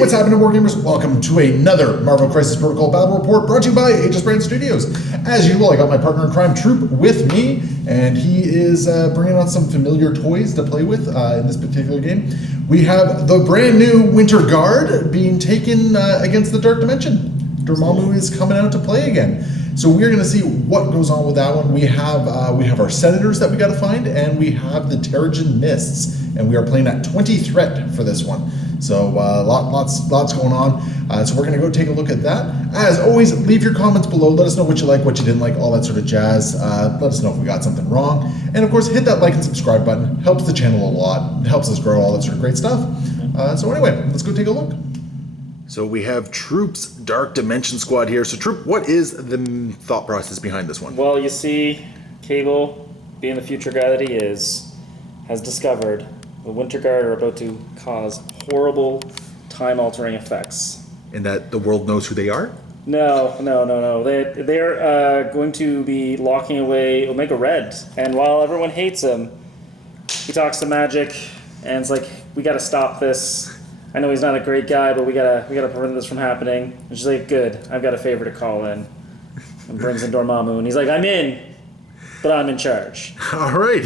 what's happening, Wargamers? Welcome to another Marvel Crisis Protocol Battle Report brought to you by Aegis Brand Studios. As usual, I got my partner in crime, Troop, with me, and he is bringing on some familiar toys to play with in this particular game. We have the brand new Winter Guard being taken against the Dark Dimension. Dormammu is coming out to play again. So we're going to see what goes on with that one. We have our Senators that we got to find, and we have the Terrigen Mists, and we are playing at 20 threat for this one. So lots going on. So we're going to go take a look at that. As always, leave your comments below. Let us know what you like, what you didn't like, all that sort of jazz. Let us know if we got something wrong. And of course, hit that like and subscribe button. Helps the channel a lot. It helps us grow, all that sort of great stuff. So anyway, let's go take a look. So we have Troop's Dark Dimension Squad here. So Troop, what is the thought process behind this one? Well, you see, Cable, being the future guy that he is, has discovered the Winter Guard are about to cause horrible time-altering effects. And that the world knows who they are? No. They're going to be locking away Omega Red. And while everyone hates him, he talks to Magic, and it's like, we got to stop this. I know he's not a great guy, but we gotta prevent this from happening. And she's like, good, I've got a favor to call in. And brings in Dormammu, and he's like, I'm in, but I'm in charge. All right,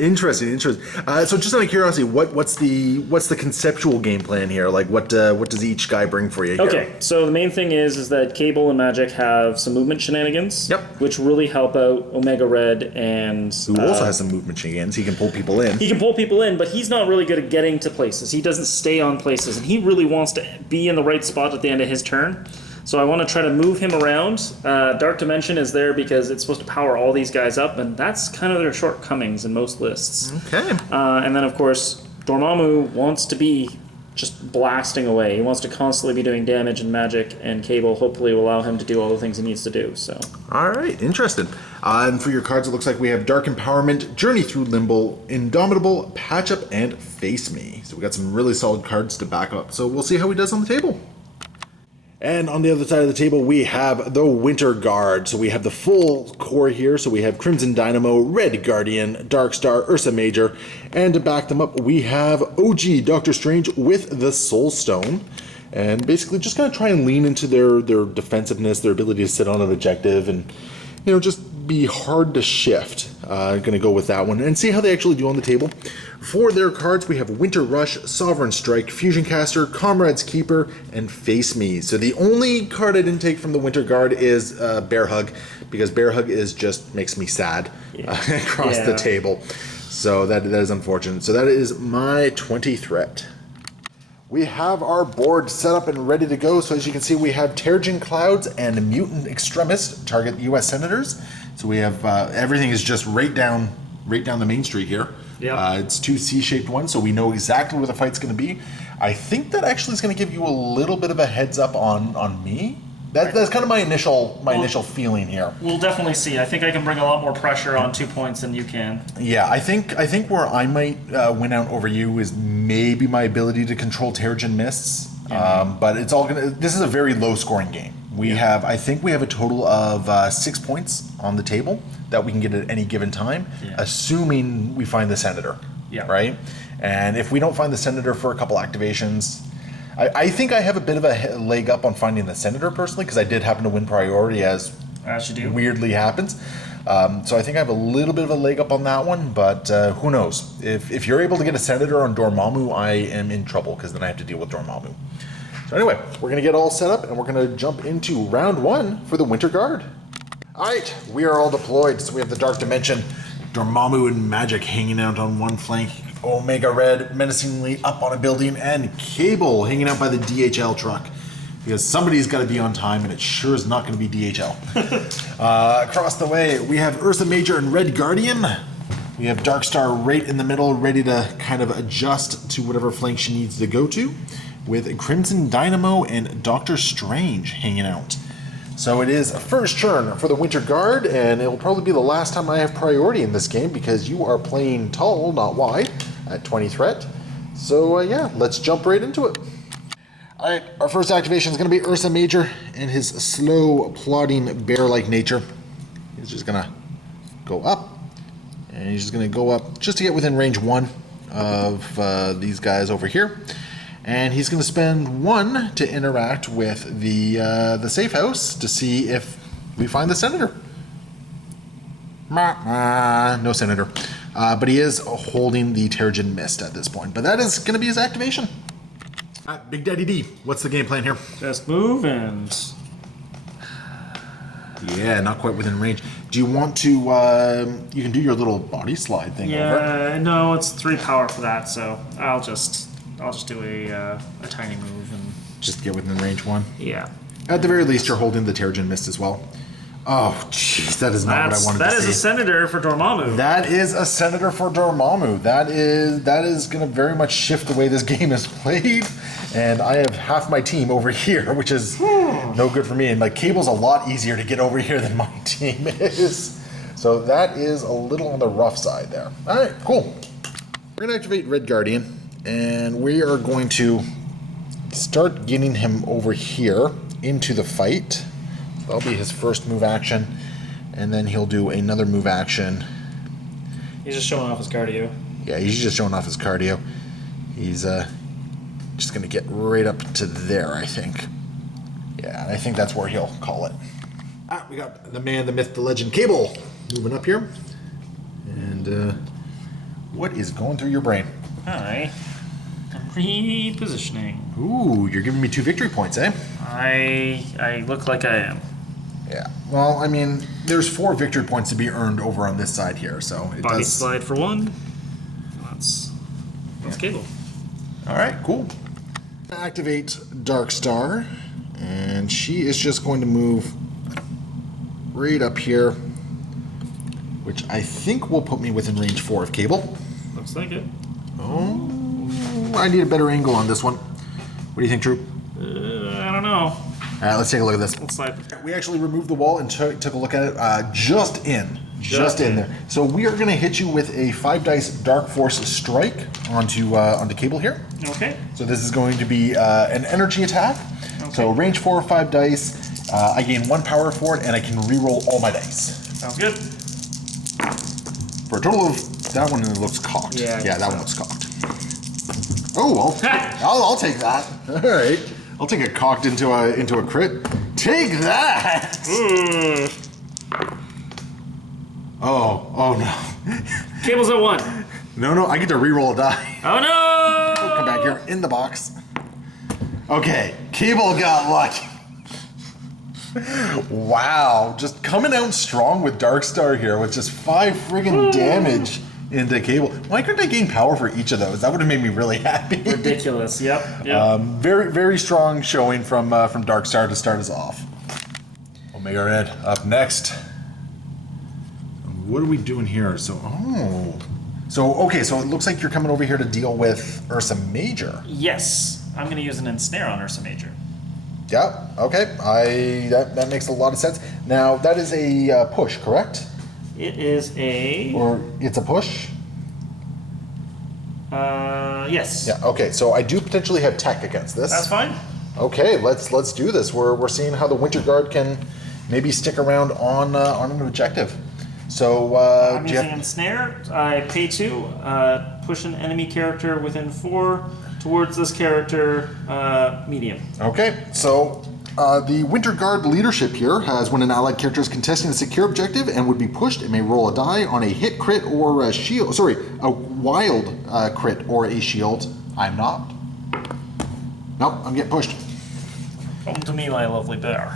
interesting. So just out of curiosity, what's the conceptual game plan here? Like, what does each guy bring for you here? Okay, so the main thing is that Cable and Magic have some movement shenanigans. Yep. Which really help out Omega Red and... Who also has some movement shenanigans. He can pull people in. He can pull people in, but he's not really good at getting to places. He doesn't stay on places, and he really wants to be in the right spot at the end of his turn. So I want to try to move him around. Dark Dimension is there because it's supposed to power all these guys up, and that's kind of their shortcomings in most lists. Okay. And then, of course, Dormammu wants to be just blasting away. He wants to constantly be doing damage, and Magic and Cable hopefully will allow him to do all the things he needs to do. So. All right, interesting. And for your cards, it looks like we have Dark Empowerment, Journey Through Limbo, Indomitable, Patch Up, and Face Me. So we got some really solid cards to back up. So we'll see how he does on the table. And on the other side of the table, we have the Winter Guard. So we have the full core here. So we have Crimson Dynamo, Red Guardian, Dark Star, Ursa Major. And to back them up, we have OG Doctor Strange with the Soul Stone. And basically just kind of try and lean into their defensiveness, their ability to sit on an objective and, just be hard to shift. Going to go with that one and see how they actually do on the table. For their cards, we have Winter Rush, Sovereign Strike, Fusion Caster, Comrade's Keeper, and Face Me. So the only card I didn't take from the Winter Guard is Bear Hug, because Bear Hug just makes me sad across the table. So that is unfortunate. So that is my 20 threat. We have our board set up and ready to go. So as you can see, we have Terrigen Clouds and Mutant Extremists target U.S. Senators. So we have everything is just right down the main street here. Yeah. It's two C-shaped ones, so we know exactly where the fight's going to be. I think that actually is going to give you a little bit of a heads up on me. That's kind of my initial feeling here. We'll definitely see. I think I can bring a lot more pressure on 2 points than you can. Yeah, I think where I might win out over you is maybe my ability to control Terrigen Mists. But it's all gonna. This is a very low scoring game. I think we have a total of 6 points on the table that we can get at any given time, assuming we find the Senator. Yeah. Right. And if we don't find the Senator for a couple activations. I think I have a bit of a leg up on finding the Senator personally, because I did happen to win priority as you do. Weirdly happens. So I think I have a little bit of a leg up on that one, but who knows? If you're able to get a Senator on Dormammu, I am in trouble, because then I have to deal with Dormammu. So anyway, we're going to get all set up, and we're going to jump into round one for the Winter Guard. All right, we are all deployed. So we have the Dark Dimension, Dormammu and Magic hanging out on one flank, Omega Red menacingly up on a building, and Cable hanging out by the DHL truck, because somebody's got to be on time, and it sure is not going to be DHL. Across the way, we have Ursa Major and Red Guardian. We have Dark Star right in the middle, ready to kind of adjust to whatever flank she needs to go to, with Crimson Dynamo and Doctor Strange hanging out. So it is a first turn for the Winter Guard, and it will probably be the last time I have priority in this game, because you are playing tall, not wide, at 20 threat. So yeah, let's jump right into it. All right, our first activation is going to be Ursa Major and his slow, plodding, bear-like nature. He's just going to go up, and he's just going to go up just to get within range 1 of these guys over here. And he's going to spend 1 to interact with the safe house to see if we find the senator. No senator. But he is holding the Terrigen Mist at this point. But that is going to be his activation. Big Daddy D, what's the game plan here? Just move and... Yeah, not quite within range. Do you want to, you can do your little body slide thing over. Yeah, no, it's 3 power for that, so I'll just do a tiny move and... Just get within range 1. Yeah. At the very least, you're holding the Terrigen Mist as well. Oh, jeez, that is not what I wanted to see. That is a senator for Dormammu. That is a senator for Dormammu. That is going to very much shift the way this game is played. And I have half my team over here, which is no good for me. And like Cable's a lot easier to get over here than my team is. So that is a little on the rough side there. All right, cool. We're going to activate Red Guardian, and we are going to start getting him over here into the fight. That'll be his first move action, and then he'll do another move action. He's just showing off his cardio. Yeah, he's just showing off his cardio. He's just going to get right up to there, I think. Yeah, I think that's where he'll call it. We got the man, the myth, the legend, Cable, moving up here. And what is going through your brain? Hi. I'm repositioning. Ooh, you're giving me 2 victory points, eh? I look like I am. Yeah. Well, I mean, there's 4 victory points to be earned over on this side here, so it Body does... slide for 1. That's Cable. All right, cool. Activate Dark Star, and she is just going to move right up here, which I think will put me within range 4 of Cable. Looks like it. Oh, I need a better angle on this one. What do you think, Troop? I don't know. All right, let's take a look at this. Let's slide. We actually removed the wall and took a look at it just in there. So we are going to hit you with a 5 dice Dark Force strike onto Cable here. Okay. So this is going to be an energy attack. Okay. So range 4, 5 dice. I gain 1 power for it, and I can reroll all my dice. Sounds good. For a total of that one, looks cocked. Yeah, that one looks cocked. Oh well, I'll take that. All right. I'll take a cocked into a crit. Take that! Oh no. Cable's at 1. No, I get to reroll a die. Oh no! Come back here in the box. Okay, Cable got lucky. Wow, just coming out strong with Darkstar here with just 5 friggin' damage into Cable. Why couldn't I gain power for each of those? That would have made me really happy. Ridiculous. Yep. Very, very strong showing from Darkstar to start us off. Omega Red up next. What are we doing here? So it looks like you're coming over here to deal with Ursa Major. Yes, I'm going to use an ensnare on Ursa Major. Yeah. Okay. That makes a lot of sense. Now that is a push, correct? It is a... Or it's a push? Yes. Yeah, okay, so I do potentially have tech against this. That's fine. Okay, let's do this. We're seeing how the Winter Guard can maybe stick around on an objective. So, I'm using ensnare. I pay 2, push an enemy character within 4 towards this character, medium. Okay, so the Winter Guard leadership here has when an allied character is contesting a secure objective and would be pushed, it may roll a die on a hit crit or a shield. Sorry, a wild crit or a shield. I'm not. Nope, I'm getting pushed. Come to me, my lovely bear.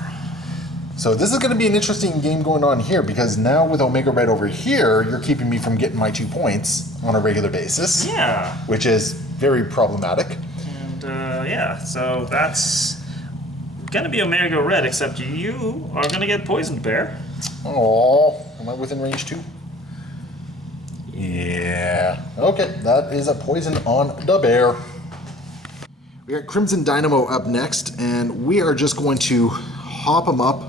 So this is going to be an interesting game going on here because now with Omega Red over here, you're keeping me from getting my 2 points on a regular basis. Yeah. Which is very problematic. And yeah, so that's going to be Omega Red, except you are going to get poisoned, bear. Oh, am I within range 2? Yeah. Okay, that is a poison on the bear. We got Crimson Dynamo up next, and we are just going to hop him up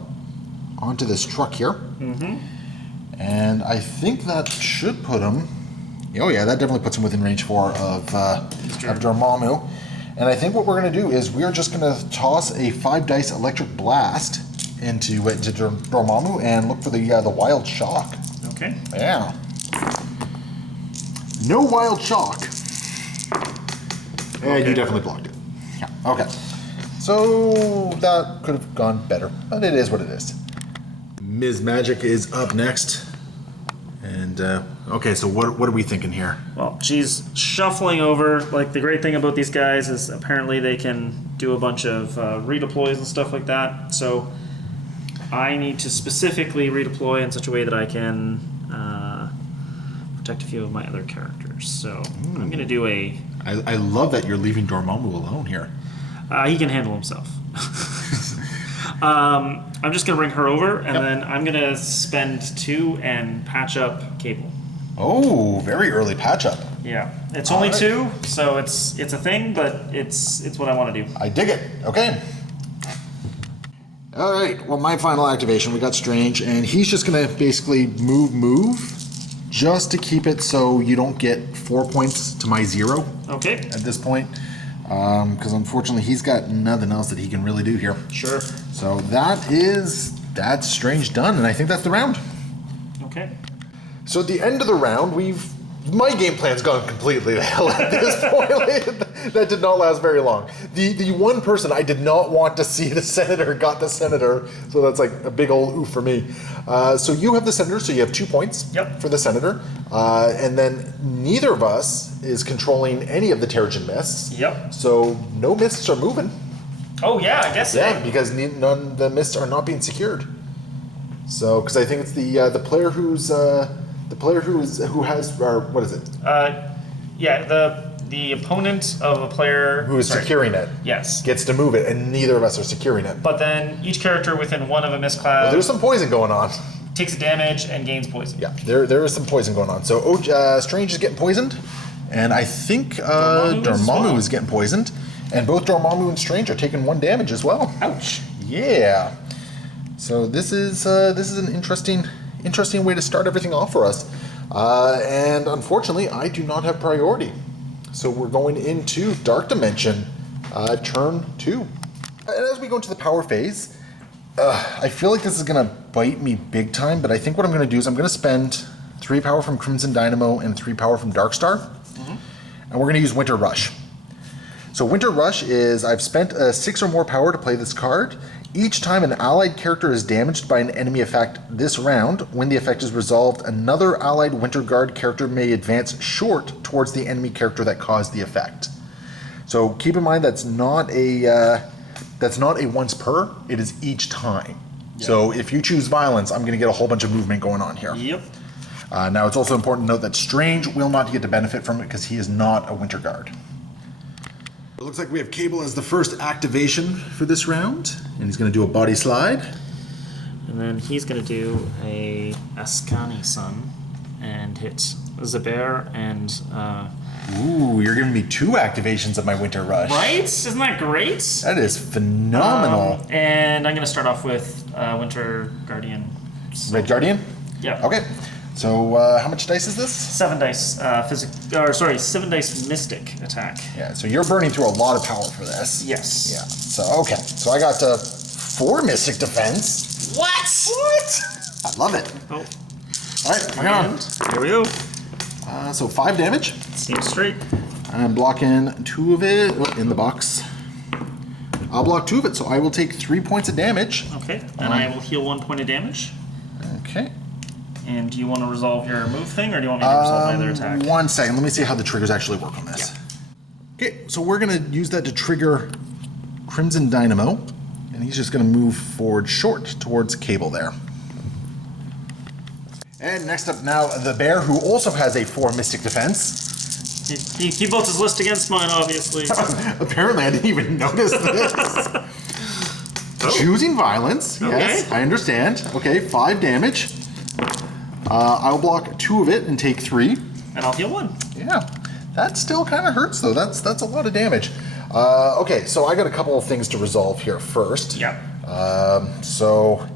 onto this truck here. Mm-hmm. And I think that should put him... Oh yeah, that definitely puts him within range 4 of Dormammu. And I think what we're going to do is we're just going to toss a 5 dice electric blast into Dormammu and look for the wild shock. Okay. Yeah. No wild shock. And you definitely blocked it. Okay. So that could have gone better, but it is what it is. Ms. Magic is up next. And, okay, so what are we thinking here? Well, she's shuffling over. Like, the great thing about these guys is apparently they can do a bunch of redeploys and stuff like that. So I need to specifically redeploy in such a way that I can protect a few of my other characters. So I'm going to do a... I love that you're leaving Dormammu alone here. He can handle himself. I'm just going to bring her over, and then I'm going to spend 2 and patch up Cable. Oh, very early patch up. Yeah, it's only 2, so it's a thing, but it's what I want to do. I dig it. Okay. All right. Well, my final activation, we got Strange, and he's just going to basically move, just to keep it so you don't get 4 points to my 0. Okay. At this point. Because unfortunately he's got nothing else that he can really do here. Sure. So that's Strange done, and I think that's the round. Okay. So at the end of the round, my game plan's gone completely to hell at this point. That did not last very long. The one person I did not want to see the Senator got the Senator, so that's like a big old oof for me. So you have the Senator, so you have 2 points for the Senator. And then neither of us is controlling any of the Terrigen mists. Yep. So no mists are moving. Oh yeah, I guess. Yeah, because none of the mists are not being secured. So, because I think it's the player who has, or what is it? Yeah, the opponent of a player Who is securing it. Yes. Gets to move it, and neither of us are securing it. But then each character within one of a mist cloud There's some poison going on. takes a damage and gains poison. Yeah, there is some poison going on. So Strange is getting poisoned, and I think Dormammu is getting poisoned, and both Dormammu and Strange are taking 1 damage as well. Ouch. Yeah. So this is an interesting way to start everything off for us. And unfortunately, I do not have priority. So we're going into Dark Dimension, turn 2. And as we go into the power phase, I feel like this is going to bite me big time, but I think what I'm going to do is I'm going to spend 3 power from Crimson Dynamo and 3 power from Darkstar. And we're going to use Winter Rush. So Winter Rush is, I've spent 6 or more power to play this card. Each time an allied character is damaged by an enemy effect this round, when the effect is resolved, another allied Winter Guard character may advance short towards the enemy character that caused the effect. So keep in mind that's not a once per, it is each time. Yep. So if you choose violence, I'm going to get a whole bunch of movement going on here. Yep. Now it's also important to note that Strange will not get to benefit from it because he is not a Winter Guard. It looks like we have Cable as the first activation for this round, and he's going to do a body slide. And then he's going to do a Ascani Sun and hit Zaber and... Ooh, you're giving me 2 activations of my Winter Rush. Right? Isn't that great? That is phenomenal. And I'm going to start off with Winter Guardian. Red Guardian? Yeah. Okay. So how much dice is this? 7 dice 7 dice Mystic attack. Yeah, so you're burning through a lot of power for this. Yes. Yeah. So okay. So I got 4 Mystic Defense. What? I love it. Oh. All right, hang on. Here we go. So 5 damage. Seems straight. I'm blocking 2 of it in the box. I'll block 2 of it, so I will take 3 points of damage. Okay, and I will heal 1 point of damage. Okay. And do you want to resolve your move thing, or do you want me to resolve my other attack? 1 second. Let me see how the triggers actually work on this. Yeah. Okay, so we're going to use that to trigger Crimson Dynamo, and he's just going to move forward short towards Cable there. And next up now, the bear, who also has a 4 Mystic Defense. He built his list against mine, obviously. Apparently, I didn't even notice this. Choosing violence. Yes, I understand. Okay, 5 damage. I'll block 2 of it and take 3. And I'll heal 1. Yeah, that still kind of hurts though. That's a lot of damage. Okay, so I got a couple of things to resolve here first. Yeah. So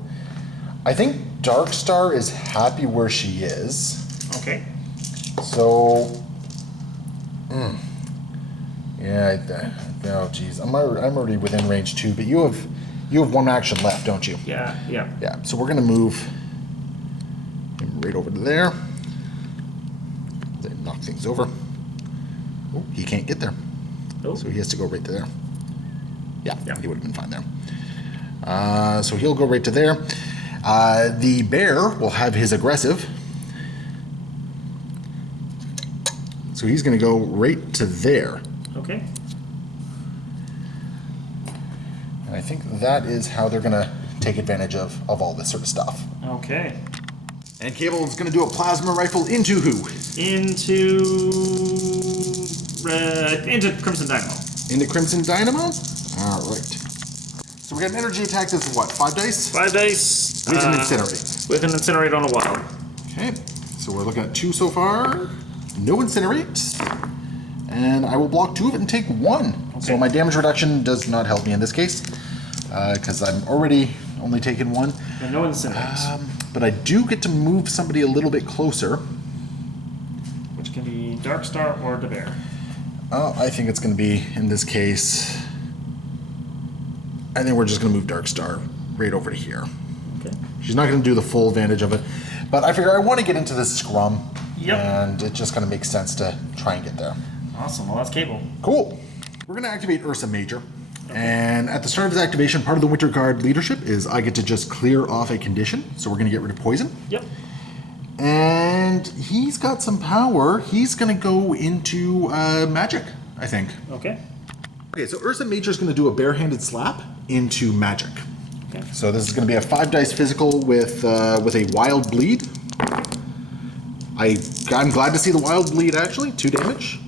I think Darkstar is happy where she is. Okay. So, yeah. Oh, geez, I'm already within range 2, but you have 1 action left, don't you? Yeah. Yeah. So we're gonna move him right over to there. Then knock things over. Oh, he can't get there. Oh. So he has to go right to there. Yeah, Yeah. he would have been fine there. So he'll go right to there. The bear will have his aggressive. So he's going to go right to there. Okay. And I think that is how they're going to take advantage of all this sort of stuff. Okay. And Cable is going to do a plasma rifle into who? Into Crimson Dynamo. Into Crimson Dynamo? Alright. So we got an energy attack that's what, 5 dice? 5 dice. With an incinerate. With an incinerate on a wild. Okay, so we're looking at 2 so far. No incinerate. And I will block 2 of it and take 1. Okay. So my damage reduction does not help me in this case, because I'm already only taking 1. And no incinerate. But I do get to move somebody a little bit closer. Which can be Darkstar or the bear. I think it's going to be, in this case, I think we're just going to move Darkstar right over to here. Okay. She's not going to do the full advantage of it. But I figure I want to get into this scrum. Yep. And it just kind of makes sense to try and get there. Awesome. Well, that's Cable. Cool. We're going to activate Ursa Major. Okay. And at the start of his activation, part of the Winter Guard leadership is I get to just clear off a condition. So we're going to get rid of poison. Yep. And he's got some power. He's going to go into magic, I think. Okay. Okay, so Ursa Major is going to do a barehanded slap into magic. Okay. So this is going to be a 5 dice physical with a wild bleed. I'm glad to see the wild bleed actually. 2 damage.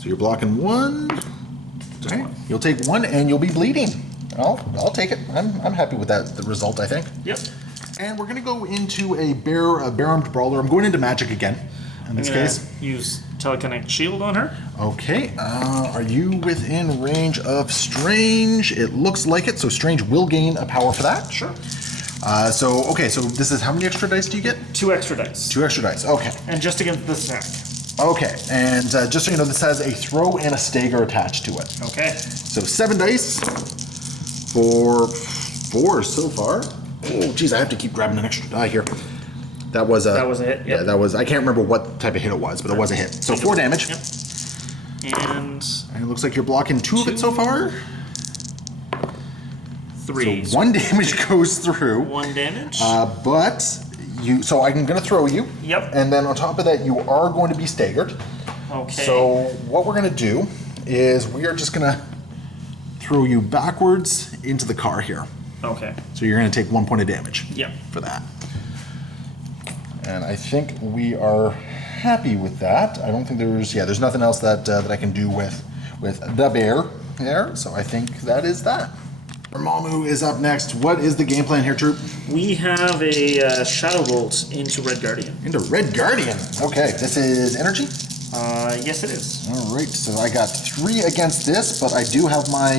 So you're blocking 1. Just Okay. 1. You'll take 1 and you'll be bleeding. I'll take it. I'm happy with the result, I think. Yep. And we're going to go into a bear-armed brawler. I'm going into magic again in this case. Use telekinetic shield on her. Okay. Are you within range of Strange? It looks like it. So Strange will gain a power for that. Sure. So this is how many extra dice do you get? 2 extra dice. 2 extra dice. Okay. And just against this attack. Okay. And just so you know, this has a throw and a stagger attached to it. Okay. So 7 dice for 4 so far. Oh, geez, I have to keep grabbing an extra die here. That was a hit. Yep. Yeah, that was. I can't remember what type of hit it was, but it was a hit. So 4 damage. Yep. And And it looks like you're blocking 2 of it so far. 3. So 1 damage goes through. 1 damage. But you. So I'm going to throw you. Yep. And then on top of that, you are going to be staggered. Okay. So what we're going to do is we are just going to throw you backwards into the car here. Okay. So you're going to take 1 point of damage. Yep. For that. And I think we are happy with that. I don't think there's nothing else that I can do with the bear there. So I think that is that. Dormammu is up next. What is the game plan here, Troop? We have a Shadow Bolt into Red Guardian. Into Red Guardian. Okay, this is energy. Yes, it is. All right, so I got 3 against this, but I do have my.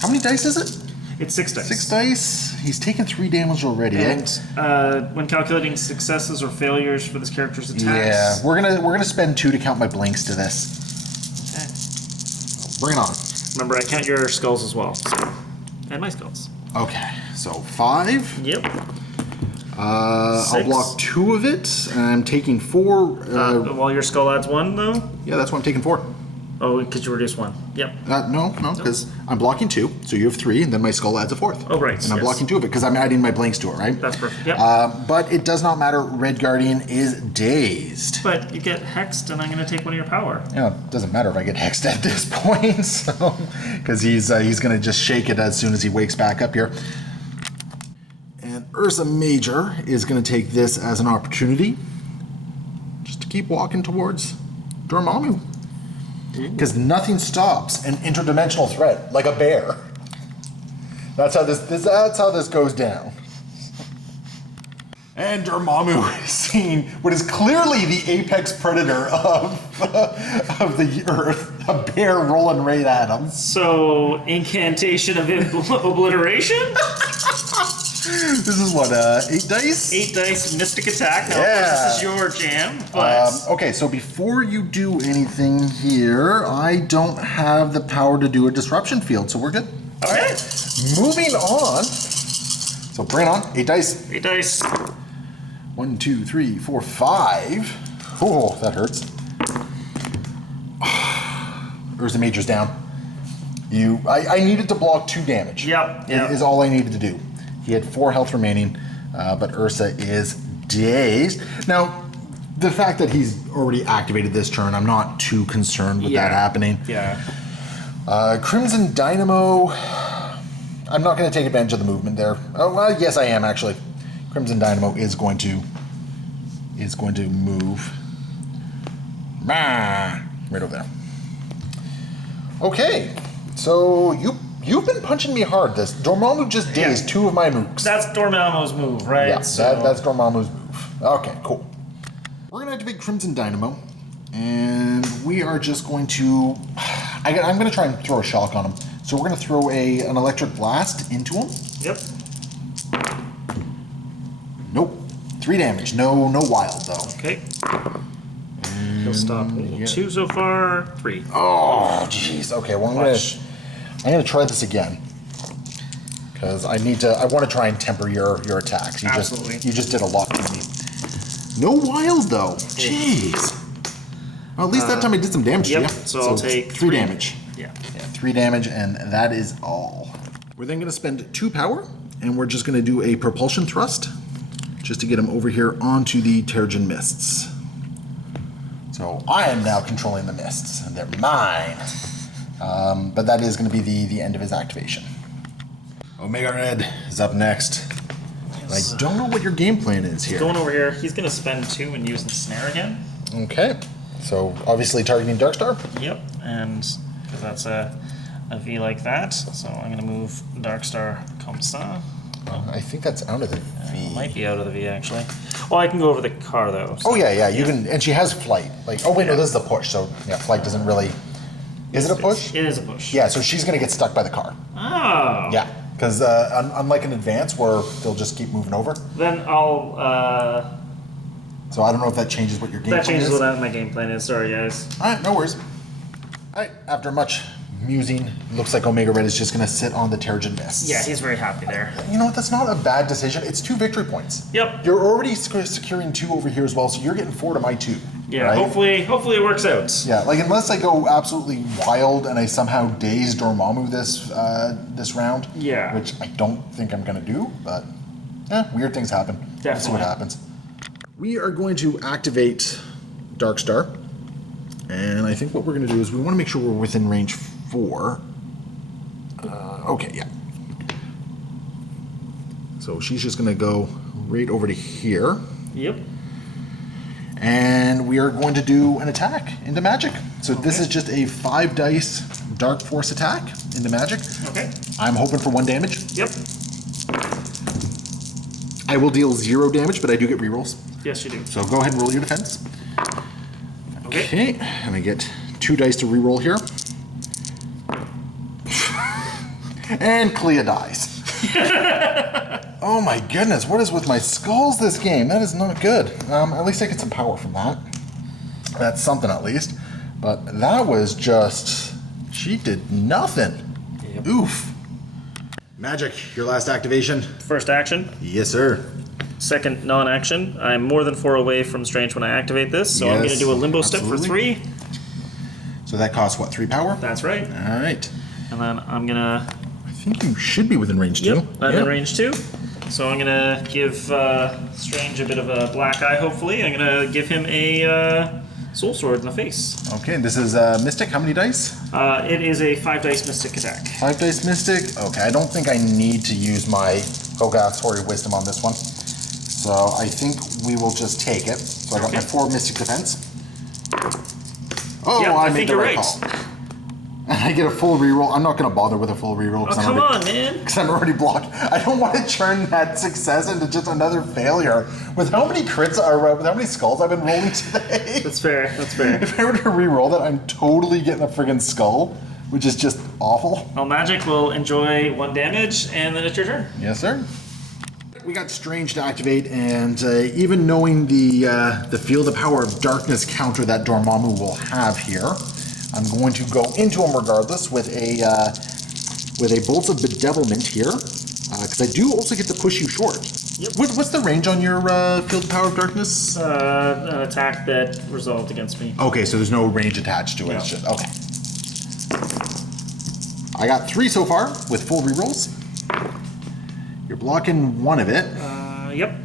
How many dice is it? It's 6 dice. 6 dice. He's taken 3 damage already. And when calculating successes or failures for this character's attacks. Yeah, we're gonna spend 2 to count my blinks to this. Okay. Bring it on. Remember, I count your skulls as well. So. And my skulls. Okay, so 5. Yep. I'll 6. block 2 of it, and I'm taking 4. While your skull adds 1, though? Yeah, that's why I'm taking 4. Oh, because you reduce 1. Yep. No, because I'm blocking 2, so you have 3, and then my skull adds a 4th. Oh, right. And I'm blocking 2 of it, because I'm adding my blanks to it, right? That's perfect. Yep. But it does not matter. Red Guardian is dazed. But you get hexed, and I'm going to take 1 of your power. Yeah, it doesn't matter if I get hexed at this point, so because he's going to just shake it as soon as he wakes back up here. And Ursa Major is going to take this as an opportunity just to keep walking towards Dormammu. Because nothing stops an interdimensional threat like a bear. That's how this goes down. And Dormammu is seeing what is clearly the apex predator of the Earth, a bear rolling right at him. So, incantation of obliteration? This is what, 8 dice? 8 dice mystic attack. Now, Yeah. this is your jam, but... Okay, so before you do anything here, I don't have the power to do a disruption field, so we're good. Okay. Moving on. So bring it on. 8 dice. 8 dice. 1, 2, 3, 4, 5. Oh, that hurts. Ursa Major's down. I needed to block 2 damage. Yep. Is all I needed to do. He had 4 health remaining, but Ursa is dazed. Now, the fact that he's already activated this turn, I'm not too concerned with that happening. Yeah. Crimson Dynamo, I'm not going to take advantage of the movement there. Oh, well, yes, I am, actually. Crimson Dynamo is going to move right over there. Okay, so you've been punching me hard. This Dormammu just dazed 2 of my mooks. That's Dormammu's move, right? Yeah, that's Dormammu's move. Okay, cool. We're going to activate Crimson Dynamo, and we are just going to... I'm going to try and throw a shock on him. So we're going to throw an electric blast into him. Yep. Nope. 3 damage. No wild, though. Okay. He'll stop. 2 so far. 3. Oh, jeez. Okay, well, I'm gonna try this again. Because I want to try and temper your attacks. You just did a lot to me. No wild, though. Jeez. Well, at least that time I did some damage to you. So I'll take 3 damage. Yeah, 3 damage, and that is all. We're then going to spend 2 power, and we're just going to do a propulsion thrust, just to get him over here onto the Terrigen Mists. So I am now controlling the mists, and they're mine. But that is going to be the end of his activation. Omega Red is up next. I don't know what your game plan is here. Going over here, he's going to spend 2 and use Ensnare again. Okay. So obviously targeting Darkstar. Yep, and because that's a V like that, so I'm going to move Darkstar comme ça. I think that's out of the V. Might be out of the V actually. Well, I can go over the car though. So. Oh yeah, you can, and she has flight. Like, oh wait, no, this is the push. So yeah, flight doesn't really. Is it a push? It is a push. Yeah, so she's gonna get stuck by the car. Oh. Yeah, because unlike an advance where they'll just keep moving over. Then I'll. So I don't know if that changes what your game plan is. That changes what my game plan is. Sorry, guys. All right, no worries. All right, after much musing, looks like Omega Red is just going to sit on the Terrigen Mists. Yeah, he's very happy there. You know what? That's not a bad decision. It's 2 victory points. Yep. You're already securing 2 over here as well, so you're getting 4 to my 2. Yeah, right? hopefully it works out. Yeah, like unless I go absolutely wild and I somehow daze Dormammu this round. Yeah. Which I don't think I'm going to do, but weird things happen. Definitely. We'll see what happens. We are going to activate Darkstar. And I think what we're going to do is we want to make sure we're within range 4. Okay, yeah. So she's just going to go right over to here. Yep. And we are going to do an attack into magic. So this is just a 5 dice Dark Force attack into magic. Okay. I'm hoping for 1 damage. Yep. I will deal 0 damage, but I do get rerolls. Yes, you do. So go ahead and roll your defense. Okay. Okay, and I get 2 dice to reroll here. And Clea dies. Oh my goodness, what is with my skulls this game? That is not good. At least I get some power from that. That's something at least. But that was just... She did nothing. Yep. Oof. Magic, your last activation. First action. Yes, sir. Second non-action. I'm more than 4 away from Strange when I activate this, so I'm going to do a Limbo Step for 3. So that costs what, 3 power? That's right. All right. And then I'm going to... I think you should be within range 2. Yep, I'm in range 2. So I'm going to give Strange a bit of a black eye, hopefully. I'm going to give him a Soul Sword in the face. Okay, this is Mystic. How many dice? It is a 5 dice Mystic attack. 5 dice Mystic? Okay, I don't think I need to use my Hogarth's Hoary Wisdom on this one. So I think we will just take it. So I got my 4 Mystic Defense. Oh, Yep, I I made think the you're right right. call. And I get a full reroll. I'm not going to bother with a full reroll. Oh, come on, man. Because I'm already blocked. I don't want to turn that success into just another failure. With how many crits with how many skulls I've been rolling today. That's fair. That's fair. If I were to re-roll that, I'm totally getting a friggin' skull, which is just awful. Well, Magic will enjoy 1 damage, and then it's your turn. Yes, sir. We got Strange to activate, and even knowing the Field of Power of Darkness counter that Dormammu will have here, I'm going to go into him regardless with a Bolts of Bedevilment here, because I do also get to push you short. Yep. What's the range on your Field of Power of Darkness? An attack that resolved against me. Okay, so there's no range attached to it. No. It's just, okay. I got 3 so far with full rerolls. You're blocking 1 of it. Yep.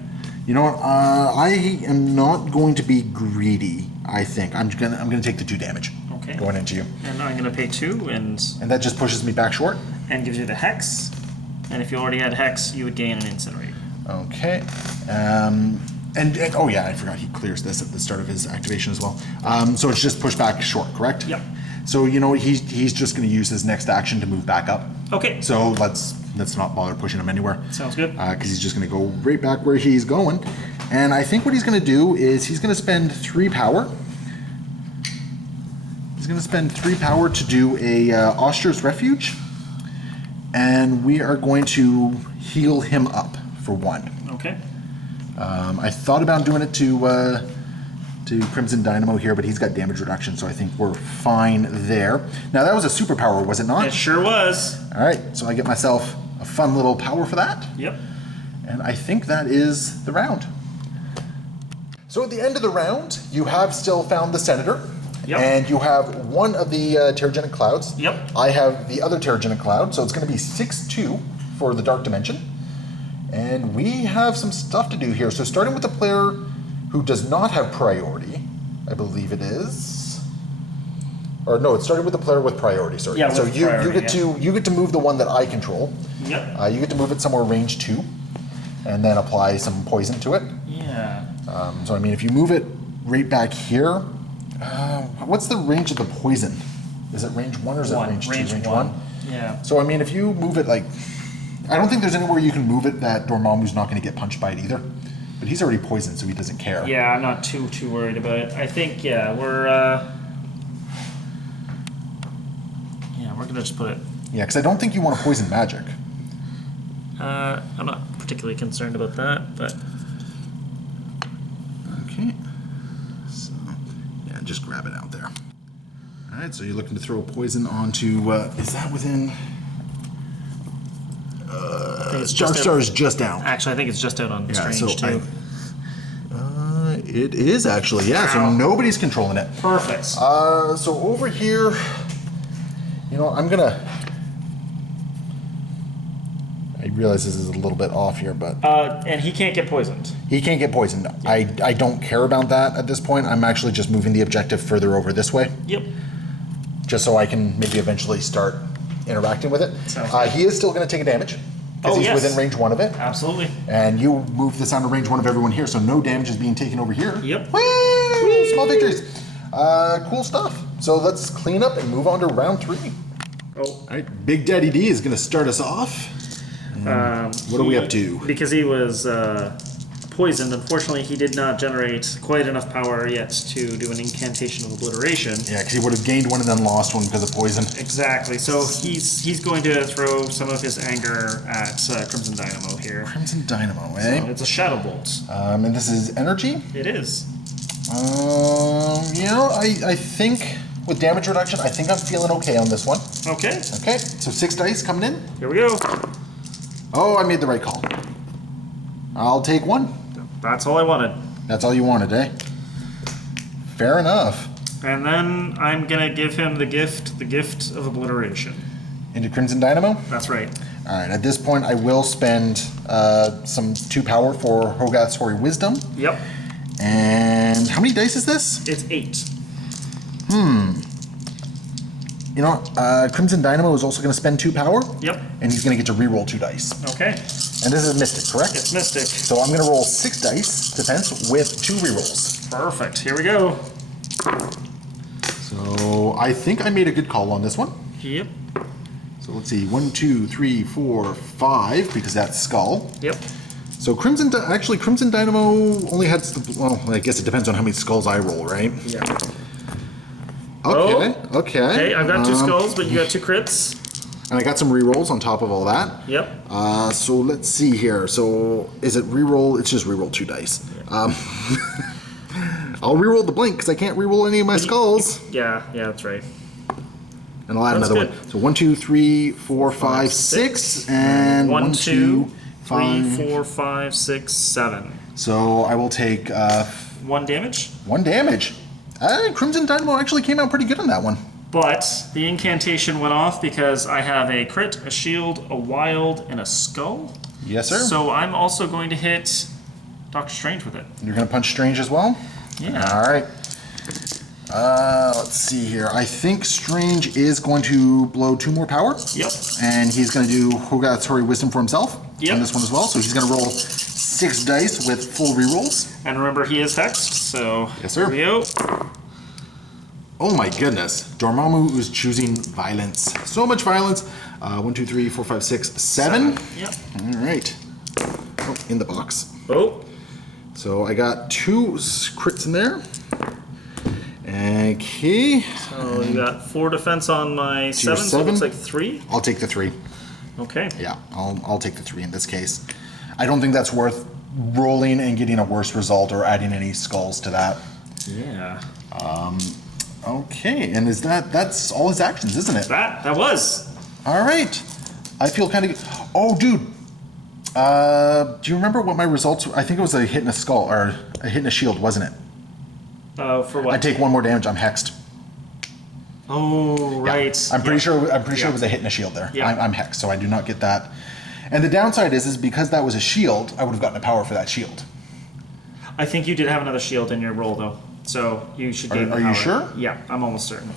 You know what? I am not going to be greedy. I think I'm gonna take the 2 damage. Okay. Going into you. And I'm gonna pay 2 and that just pushes me back short. and gives you the hex. And if you already had hex, you would gain an incinerate. Okay. And oh yeah, I forgot he clears this at the start of his activation as well. So it's just push back short, correct? Yep. So you know he's just going to use his next action to move back up. Okay. So let's not bother pushing him anywhere. Sounds good. Because he's just going to go right back where he's going. And I think what he's going to do is he's going to spend 3 power. He's going to spend 3 power to do a Auster's Refuge. And we are going to heal him up for 1. Okay. I thought about doing it to Crimson Dynamo here, but he's got damage reduction, so I think we're fine there. Now that was a superpower, was it not? It sure was. All right, so I get myself a fun little power for that. Yep. And I think that is the round. So at the end of the round, you have still found the Senator. Yep. And you have 1 of the Terrigen Clouds. Yep. I have the other Terrigen Cloud, so it's going to be 6-2 for the Dark Dimension. And we have some stuff to do here. So starting with the player who does not have priority, I believe it is. Or no, it's starting with the player with priority, sorry. Yeah, so with you priority, get to move the one that I control. Yep. You get to move it somewhere range 2 and then apply some poison to it. Yeah. So I mean if you move it right back here, what's the range of the poison? Is it range 1 or is it range 2? Range 1. Yeah. So I mean if you move it like, I don't think there's anywhere you can move it that Dormammu's not going to get punched by it either. But he's already poisoned, so he doesn't care. Yeah, I'm not too worried about it. I think we're gonna just put it. Yeah, because I don't think you want to poison magic. I'm not particularly concerned about that, but Okay. So yeah, just grab it out there. All right, so you're looking to throw a poison onto. Is that within? I think it's Dark just Star out, is just down. actually I think it's just out on Yeah, Strange too. It is actually, yeah. So Wow. nobody's controlling it. Perfect. So over here, you know, I'm gonna. I realize this is a little bit off here, but And he can't get poisoned. he can't get poisoned. I don't care about that at this point. I'm actually just moving the objective further over this way, Yep. just so I can maybe eventually start interacting with it. Sounds good. He is still going to take a damage because Oh, he's yes. within range 1 of it. Absolutely. And you move this out of range 1 of everyone here, so no damage is being taken over here. Yep. Woo! Small victories. Cool stuff. So let's clean up and move on to round 3. Oh. All right, Big Daddy D is going to start us off. What are we up to? Because he was poisoned, unfortunately he did not generate quite enough power yet to do an incantation of obliteration. Yeah, because he would have gained 1 and then lost 1 because of poison. Exactly. So he's going to throw some of his anger at Crimson Dynamo here. Crimson Dynamo, So eh? it's a Shadow Bolt. And this is energy. It is. You know, I think with damage reduction, I think I'm feeling okay on this one. Okay. Okay, so 6 dice coming in. Here we go. Oh, I made the right call. I'll take 1. That's all I wanted. That's all you wanted, eh? Fair enough. And then I'm gonna give him the gift of obliteration. Into Crimson Dynamo? That's right. All right, at this point, I will spend some 2 power for Hogarth's Hoary Wisdom. Yep. And how many dice is this? It's 8. You know, Crimson Dynamo is also going to spend 2 power. Yep. And he's going to get to re-roll 2 dice. Okay. And this is Mystic, correct? It's Mystic. So I'm going to roll 6 dice defense with 2 re-rolls. Perfect. Here we go. So I think I made a good call on this one. Yep. So let's see, 1, 2, 3, 4, 5, because that's Skull. Yep. So Crimson Dynamo only has, well, I guess it depends on how many skulls I roll, right? Yeah. Okay, okay. Okay, I've got 2 skulls, but you got 2 crits. And I got some re-rolls on top of all that. Yep. So let's see here. So is it re-roll? It's just re-roll 2 dice. I'll re-roll the blink because I can't re-roll any of my skulls. Yeah, that's right. And I'll add That's another good. one. So 1, 2, 3, 4, 5, 6, and 1, 2, 3, 5. 4, 5, 6, 7. So I will take 1 damage. 1 damage. Crimson Dynamo actually came out pretty good on that one. But the incantation went off because I have a crit, a shield, a wild, and a skull. Yes, sir. So I'm also going to hit Doctor Strange with it. You're going to punch Strange as well? Yeah. All right. Let's see here. I think Strange is going to blow 2 more power. Yep. And he's going to do Hogatori Wisdom for himself Yep. on this one as well. So he's going to roll 6 dice with full rerolls. And remember, he is hexed, so Yes, sir. here we go. Oh my goodness. Dormammu is choosing violence. So much violence. 1, 2, 3, 4, 5, 6, 7. Yep. All right. Oh, in the box. Oh. So I got 2 crits in there. Okay. So you got 4 defense on my 7, so it 7. looks like 3. I'll take the 3. Okay. Yeah, I'll take the 3 in this case. I don't think that's worth rolling and getting a worse result or adding any skulls to that. Yeah. Okay, and that's all his actions, isn't it? That was. All right. I feel kind of. Oh, dude. Do you remember what my results were? I think it was a hit and a skull or a hit and a shield, wasn't it? For what? I take 1 more damage. I'm hexed. Oh, right. Yeah. I'm pretty sure. I'm pretty sure Yeah. it was a hit and a shield there. Yeah. I'm hexed, so I do not get that. And the downside is because that was a shield, I would have gotten a power for that shield. I think you did have another shield in your roll, though. So you should gain the Are you power. sure? Yeah, I'm almost certain.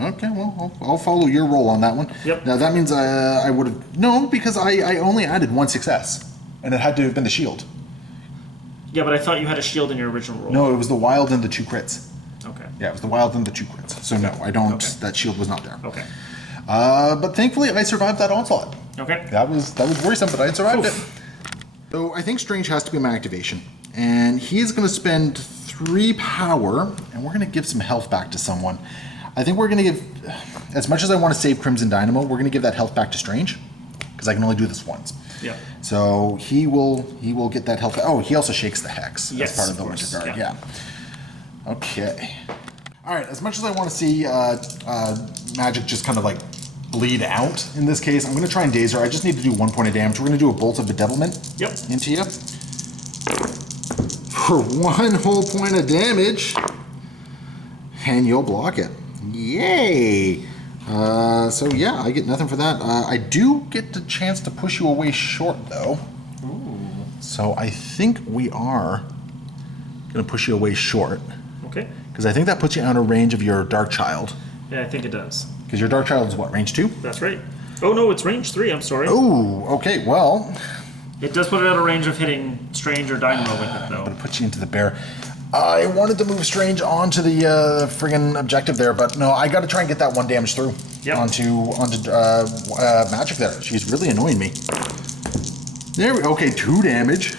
Okay, well, I'll follow your roll on that one. Yep. Now that means I would have no, because I only added 1 success, and it had to have been the shield. Yeah, but I thought you had a shield in your original roll. No, it was the wild and the 2 crits. Okay. Yeah, it was the wild and the 2 crits. So no, I don't. Okay. That shield was not there. Okay. But thankfully, I survived that onslaught. Okay. That was worrisome, but I had survived it. So I think Strange has to be my activation, and he is going to spend 3 power, and we're going to give some health back to someone. I think we're going to give, as much as I want to save Crimson Dynamo, we're going to give that health back to Strange, because I can only do this once. Yeah. So he will get that health. Oh, he also shakes the hex Yes, as part of the course, Winter Guard. yeah. Yeah. Okay. All right. As much as I want to see magic just kind of like bleed out in this case, I'm going to try and daze her. I just need to do 1 point of damage. We're going to do a bolt of bedevilment into you for 1 whole point of damage, and you'll block it. Yay! So yeah, I get nothing for that. I do get the chance to push you away short, though. Ooh. So I think we are going to push you away short, Okay. because I think that puts you out of range of your Dark Child. Yeah, I think it does. Because your Dark Child is what, range 2? That's right. Oh, no, it's range 3. I'm sorry. Oh, okay, well, It does put it out of range of hitting Strange or Dynamo with it, though. put you into the bear. I wanted to move Strange onto the friggin' objective there, but no, I got to try and get that 1 damage through onto Magic there. She's really annoying me. There we okay, 2 damage.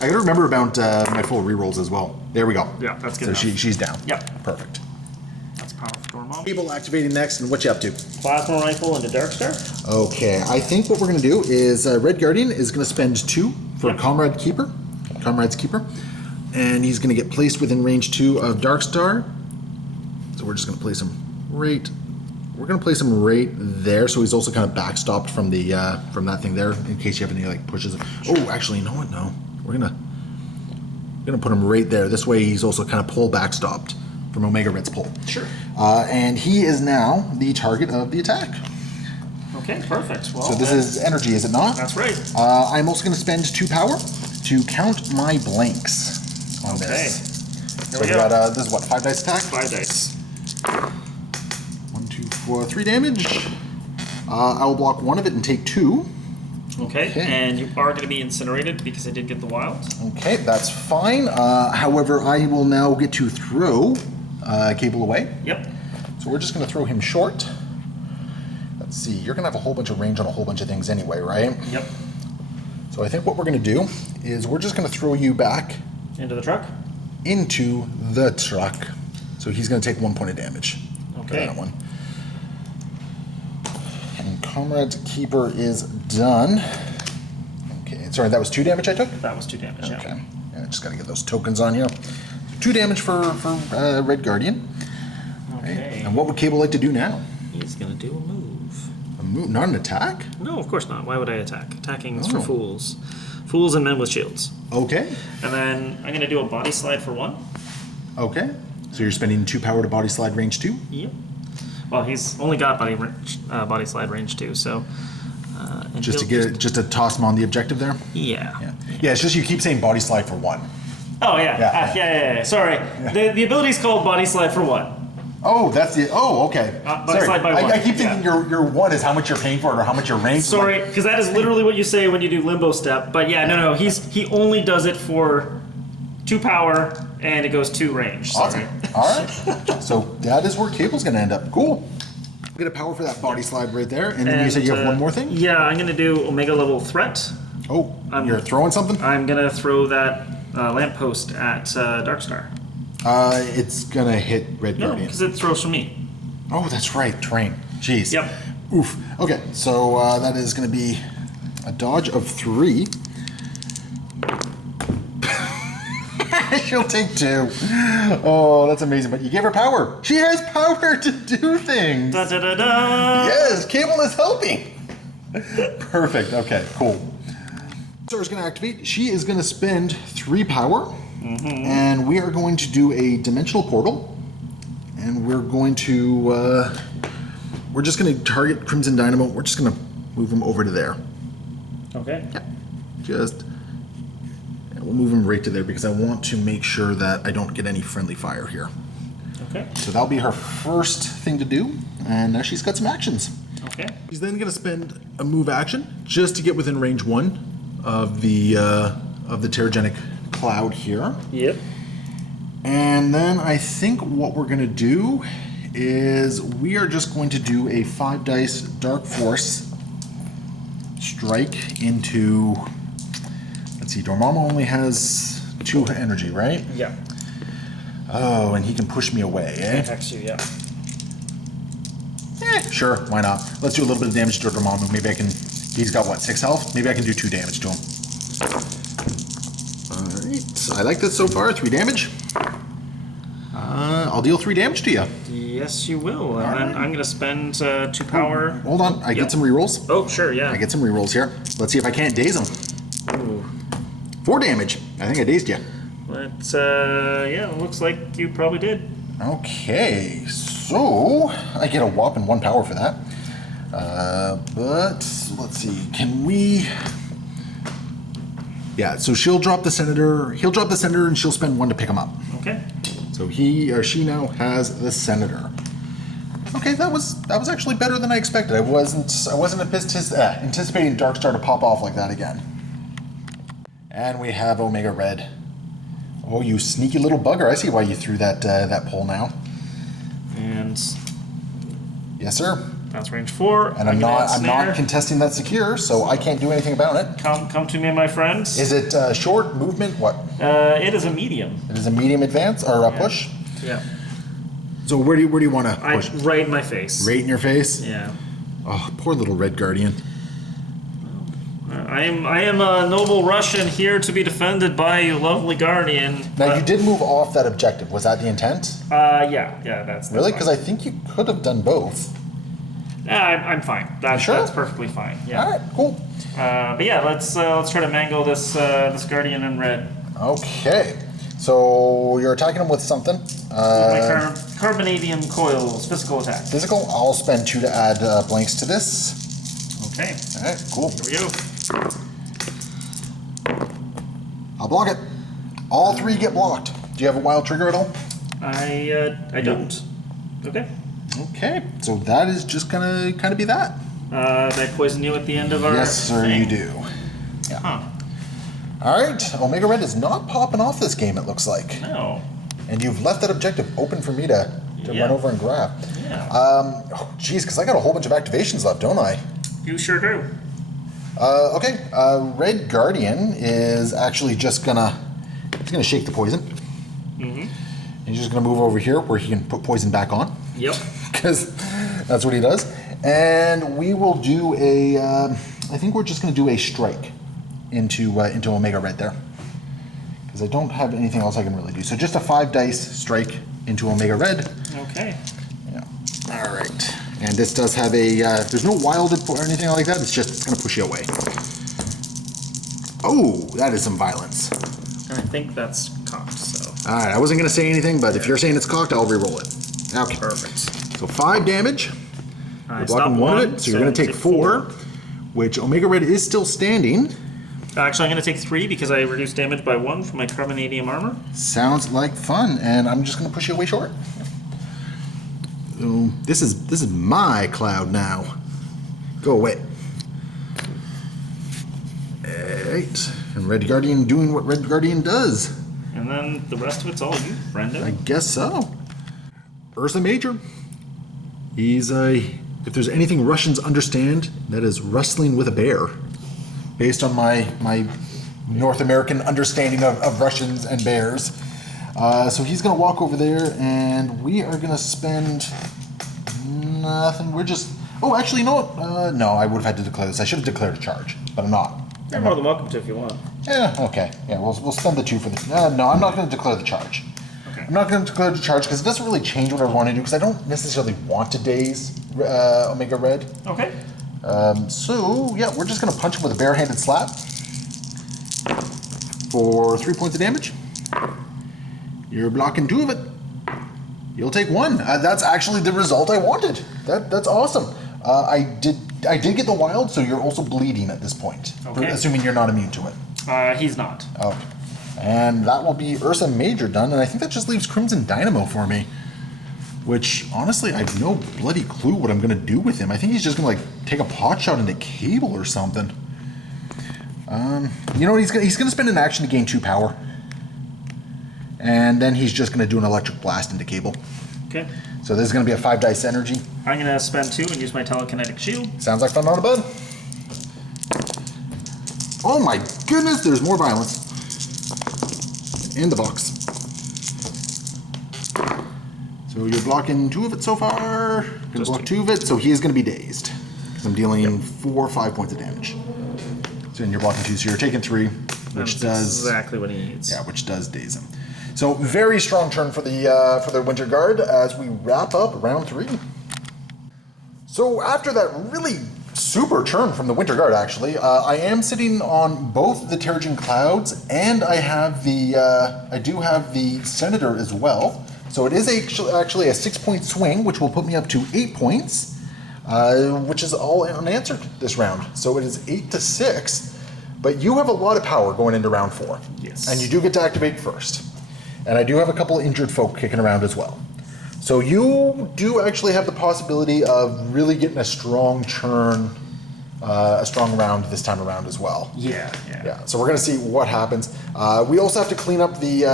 I got to remember about my full rerolls as well. There we go. Yeah, that's good So enough. she's down. Yep. Perfect. That's powerful, Dormammu. People activating next, and what you up to? Plasma Rifle into Darkstar. Okay, I think what we're going to do is Red Guardian is going to spend 2 for Yep. Comrade's Keeper, and he's going to get placed within range 2 of Darkstar. So we're just going to place him right. We're going to place him right there, so he's also kind of backstopped from the from that thing there, in case you have any like pushes. Oh, actually, you know what? No, we're gonna put him right there. This way, he's also kind of pull backstopped from Omega Red's pull. Sure. And he is now the target of the attack. Okay, perfect. Well, So this is energy, is it not? That's right. I'm also going to spend 2 power to count my blanks on Okay. this. Here So we we go. got this is what, 5 dice attack? 5 dice. 1, 2, 4, 3 damage. I will block 1 of it and take 2. Okay. Okay. And you are going to be incinerated because I did get the wild. Okay, that's fine. However, I will now get to throw Cable away. Yep. So we're just going to throw him short. Let's see, you're going to have a whole bunch of range on a whole bunch of things anyway, right? Yep. So I think what we're going to do is we're just going to throw you back Into the truck. into the truck. So he's going to take 1 point of damage. For Okay. that one. And Comrade's Keeper is done. Okay, sorry, that was 2 damage I took? That was 2 damage. Okay. Yeah. Yeah, just got to get those tokens on you. 2 damage for Red Guardian. Okay. And what would Cable like to do now? He's going to do a move. A move, not an attack? No, of course not. Why would I attack? Attacking is Oh. for fools. Fools and men with shields. Okay. And then I'm going to do a body slide for 1. Okay. So you're spending 2 power to body slide range 2? Yep. Well, he's only got body slide range too, so. And Just to he'll get just to toss him on the objective there. Yeah. Yeah, it's just you keep saying body slide for 1. Oh yeah. Yeah. Sorry. The ability's called body slide for 1. Oh, that's the. Oh, okay. Body slide by 1. I keep thinking your 1 is how much you're paying for it or how much you're ranked. Sorry, because that is literally what you say when you do limbo step. But yeah, no. He only does it for 2 power and it goes 2 range. Sorry. Awesome. All right. So that is where Cable's going to end up. Cool. Get a power for that body slide right there, and then you said you have one more thing. Yeah, I'm gonna do Omega level threat. Oh, you're throwing something? I'm gonna throw that lamppost at Darkstar. It's gonna hit Red No, Guardian. because it throws from me. Oh, that's right, terrain. Jeez. Yep. Oof. Okay, so that is gonna be a dodge of 3. She'll take 2. Oh, that's amazing. But you gave her power. She has power to do things. Da da da da. Yes, Cable is helping. Perfect. Okay, cool. Star's going to activate. She is going to spend 3 power. And we are going to do a dimensional portal. And we're going to... we're just going to target Crimson Dynamo. We're just going to move him over to there. Okay. Yeah. Just... We'll move him right to there because I want to make sure that I don't get any friendly fire here. Okay. So that'll be her first thing to do, and now she's got some actions. Okay. She's then going to spend a move action just to get within range 1 of the Terrigen Cloud here. Yep. And then I think what we're going to do is we are just going to do a 5 dice Dark Force strike into... Let's see, Dormammu only has 2 energy, right? Yeah. Oh, and he can push me away, eh? Attacks you, yeah. Sure, why not? Let's do a little bit of damage to Dormammu. Maybe I can... He's got, what, 6 health? Maybe I can do 2 damage to him. Alright, I like this so far. 3 damage. I'll deal 3 damage to you. Yes, you will. And then I'm going to spend 2 power. Hold on, I get some rerolls. Oh, sure, yeah. I get some rerolls here. Let's see if I can't daze him. Ooh. 4 damage. I think I dazed you. But, yeah, it looks like you probably did. Okay, so I get a whopping 1 power for that. But let's see, can we... Yeah, so she'll drop the senator. He'll drop the senator, and she'll spend 1 to pick him up. Okay. So he or she now has the senator. Okay, that was actually better than I expected. I wasn't anticipating Darkstar to pop off like that again. And we have Omega Red. Oh, you sneaky little bugger! I see why you threw that pole now. And yes, sir. that's range 4. And I'm not contesting that secure, so I can't do anything about it. Come to me, my friends. Is it short movement? What? It is a medium. It is a medium advance or a push. Yeah. So where do you want to push? Right in my face. Right in your face? Yeah. Oh, poor little Red Guardian. I am a noble Russian here to be defended by you, lovely guardian. Now you did move off that objective. Was that the intent? Yeah, that's really, because I think you could have done both. I'm fine. That's perfectly fine. Yeah. All right, cool. But yeah, let's try to mangle this guardian in red. Okay, so you're attacking him with something. My carbonadium coils, physical attack. Physical. I'll spend 2 to add blanks to this. Okay. All right, cool. Here we go. I'll block it. All 3 get blocked. Do you have a wild trigger at all? I don't. Okay. Okay, so that is just gonna kind of be that. Did I poison you at the end of our Yes, sir, thing? you do. Yeah. Huh. All right, Omega Red is not popping off this game, it looks like. No. And you've left that objective open for me to run over and grab. Yeah. Oh, geez, because I got a whole bunch of activations left, don't I? You sure do. Okay, Red Guardian is actually just gonna shake the poison. Mm-hmm. And he's just gonna move over here where he can put poison back on. Yep. Because that's what he does. And we will do a, I think we're just gonna do a strike into Omega Red there. Because I don't have anything else I can really do. So just a 5 dice strike into Omega Red. Okay. Yeah. All right. And this does have a, there's no wild or anything like that. It's going to push you away. Oh, that is some violence. And I think that's cocked, so. All right. I wasn't going to say anything, but if you're saying it's cocked, I'll re-roll it. Okay. Perfect. So So 5 damage. I You're stop blocking one of one, it, so you're going to take 4, which Omega Red is still standing. Actually, I'm going to take 3 because I reduced damage by 1 from my carbonadium armor. Sounds like fun, and I'm just going to push you away short. So this is my cloud now. Go away. Alright, and Red Guardian doing what Red Guardian does. And then the rest of it's all you, Brendo. I guess so. Ursa Major. He's if there's anything Russians understand, that is wrestling with a bear. Based on my North American understanding of Russians and bears. So he's going to walk over there, and we are going to spend nothing. We're just... Oh, actually, you know what? No, I would have had to declare this. I should have declared a charge, but I'm not. You're more than welcome to if you want. Yeah, okay. Yeah, we'll spend the 2 for this. No, I'm not going to declare the charge. Okay. I'm not going to declare the charge because it doesn't really change what I want to do, because I don't necessarily want to daze Omega Red. Okay. So, yeah, we're just going to punch him with a barehanded slap for 3 points of damage. You're blocking 2 of it. You'll take 1. That's actually the result I wanted. That's awesome. I did get the wild, so you're also bleeding at this point. Okay. Assuming you're not immune to it. He's not. Okay. And that will be Ursa Major done, and I think that just leaves Crimson Dynamo for me. Which, honestly, I have no bloody clue what I'm going to do with him. I think he's just going to, like, take a pot shot into Cable or something. You know what? He's going to spend an action to gain 2 power. And then he's just going to do an Electric Blast into Cable. Okay. So this is going to be a 5 dice energy. I'm going to spend 2 and use my telekinetic shield. Sounds like fun, not a bud. Oh my goodness, there's more violence. In the box. So you're blocking 2 of it so far. Gonna block 2 of it, so he is going to be dazed. Because I'm dealing 4 or 5 points of damage. So then you're blocking 2, so you're taking 3, which does exactly what he needs. Yeah, which does daze him. So very strong turn for the Winter Guard as we wrap up round 3. So after that really super turn from the Winter Guard, actually, I am sitting on both the Terrigen Clouds, and I have I do have the Senator as well. So it is actually a 6-point swing, which will put me up to 8 points, which is all unanswered this round. So it is 8-6, but you have a lot of power going into round 4. Yes. And you do get to activate first. And I do have a couple injured folk kicking around as well. So you do actually have the possibility of really getting a strong turn, a strong round this time around as well. Yeah. So we're going to see what happens. We also have to clean up the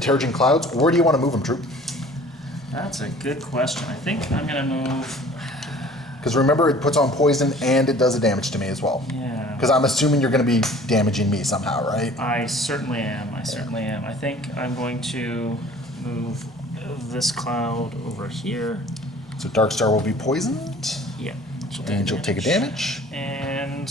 Terrigen Clouds. Where do you want to move them, Troop? That's a good question. I think I'm going to move... Because remember, it puts on poison and it does a damage to me as well. Yeah. Because I'm assuming you're going to be damaging me somehow, right? I certainly am. I think I'm going to move this cloud over here. So Darkstar will be poisoned. Yeah. And she'll take a damage. And...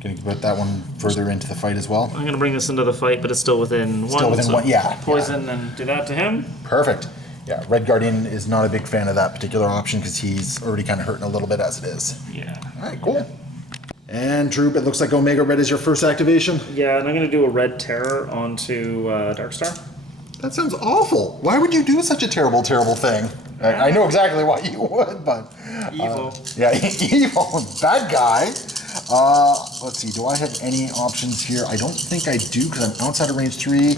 Can you put that one further into the fight as well? I'm going to bring this into the fight, but it's still within 1. Still within 1, yeah. Poison and do that to him. Perfect. Yeah, Red Guardian is not a big fan of that particular option because he's already kind of hurting a little bit as it is. Yeah. All right, cool. And Troop, it looks like Omega Red is your first activation. Yeah, and I'm going to do a Red Terror onto Darkstar. That sounds awful. Why would you do such a terrible, terrible thing? I know exactly why you would, but... Evil. Yeah, evil. Bad guy. Let's see, do I have any options here? I don't think I do because I'm outside of range 3.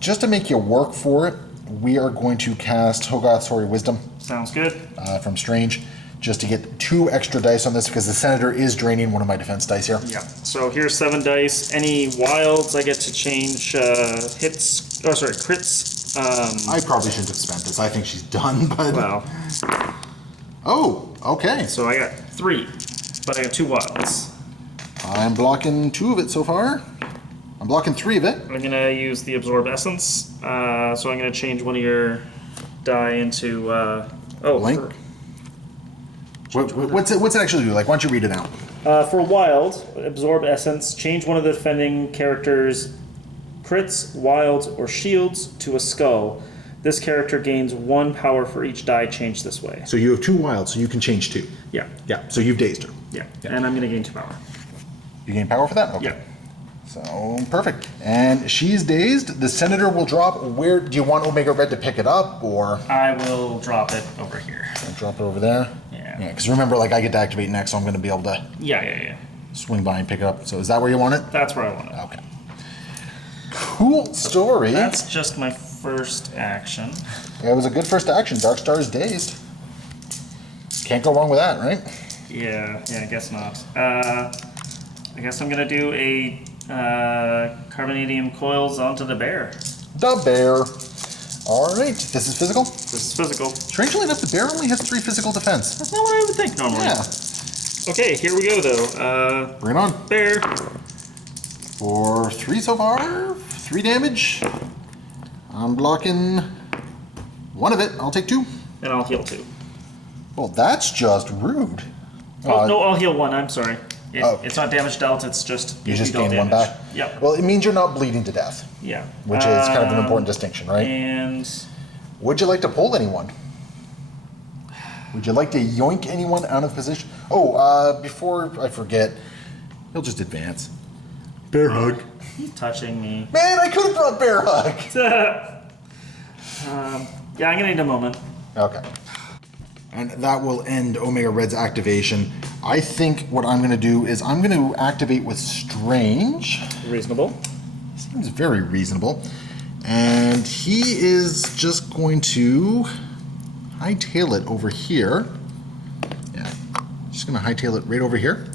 Just to make you work for it, we are going to cast Hogarth's Hoary Wisdom. Sounds good. From Strange, just to get 2 extra dice on this because the Senator is draining one of my defense dice here. Yeah. So here's 7 dice. Any wilds, I get to change hits. Oh, sorry, crits. I probably shouldn't have spent this. I think she's done, but... Well. Oh, okay. So I got 3, but I got 2 wilds. I'm blocking 2 of it so far. I'm blocking 3 of it. I'm going to use the Absorb Essence. So I'm going to change one of your die into... Blink? What's it actually do? Like, why don't you read it out? For Wild, Absorb Essence, change one of the defending characters' crits, wilds, or shields to a skull. This character gains 1 power for each die changed this way. So you have 2 wilds, so you can change 2. Yeah. Yeah, so you've dazed her. Yeah. And I'm going to gain 2 power. You gain power for that? Okay. Yeah. So, perfect. And she's dazed. The Senator will drop. Where do you want Omega Red to pick it up, or? I will drop it over here. I'll drop it over there? Yeah. Yeah, because remember, like, I get to activate next, so I'm going to be able to Yeah. swing by and pick it up. So is that where you want it? That's where I want it. Okay. Cool story. That's just my first action. Yeah, it was a good first action. Dark Star is dazed. Can't go wrong with that, right? Yeah, I guess not. I guess I'm gonna do a carbonadium coils onto the bear. The bear. All right. This is physical. This is physical. Strangely enough, the bear only has 3 physical defense. That's not what I would think normally. Yeah. Okay, here we go though. Bring it on. Bear. For 3 so far. 3 damage. I'm blocking 1 of it. I'll take 2. And I'll heal 2. Well, that's just rude. Oh, no, I'll heal 1, I'm sorry. Oh. It's not damage dealt, it's just You just dealt gain 1 damage. back? Yep. Well, it means you're not bleeding to death, Yeah. which is kind of an important distinction, right? And Would you like to pull anyone? Would you like to yoink anyone out of position? Oh, before I forget, he'll just advance. Bear hug. he's touching me. Man, I could have brought bear hug. Yeah, I'm gonna need a moment. Okay. And that will end Omega Red's activation. I think what I'm going to do is I'm going to activate with Strange. Reasonable. Seems very reasonable. And he is just going to hightail it over here. Yeah, just going to hightail it right over here.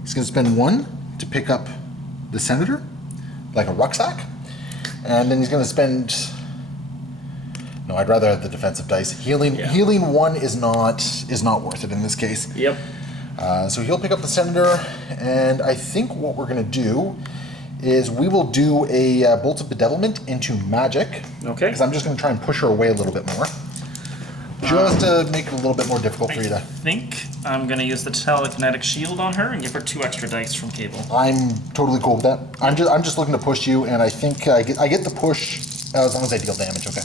He's going to spend 1 to pick up the Senator, like a rucksack. And then he's going to spend... No, I'd rather have the defensive dice. Healing 1 is not worth it in this case. Yep. So he'll pick up the Senator, and I think what we're going to do is we will do a Bolt of Bedevilment into magic. Okay. Because I'm just going to try and push her away a little bit more. Just to make it a little bit more difficult for you I to... think I'm gonna use the telekinetic shield on her and give her 2 extra dice from Cable. I'm totally cool with that. I'm just looking to push you, and I think I get the push as long as I deal damage. Okay.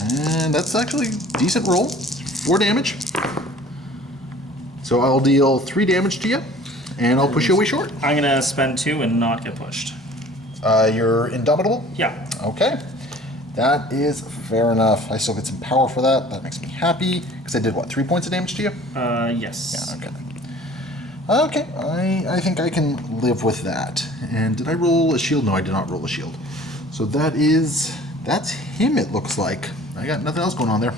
And that's actually a decent roll. 4 damage. So I'll deal 3 damage to you, and I'll push you away short. I'm gonna spend 2 and not get pushed. You're indomitable? Yeah. Okay. That is fair enough. I still get some power for that. That makes me happy. Because I did, what, 3 points of damage to you? Yes. Yeah, okay. Okay, I think I can live with that. And did I roll a shield? No, I did not roll a shield. So that's him, it looks like. I got nothing else going on there.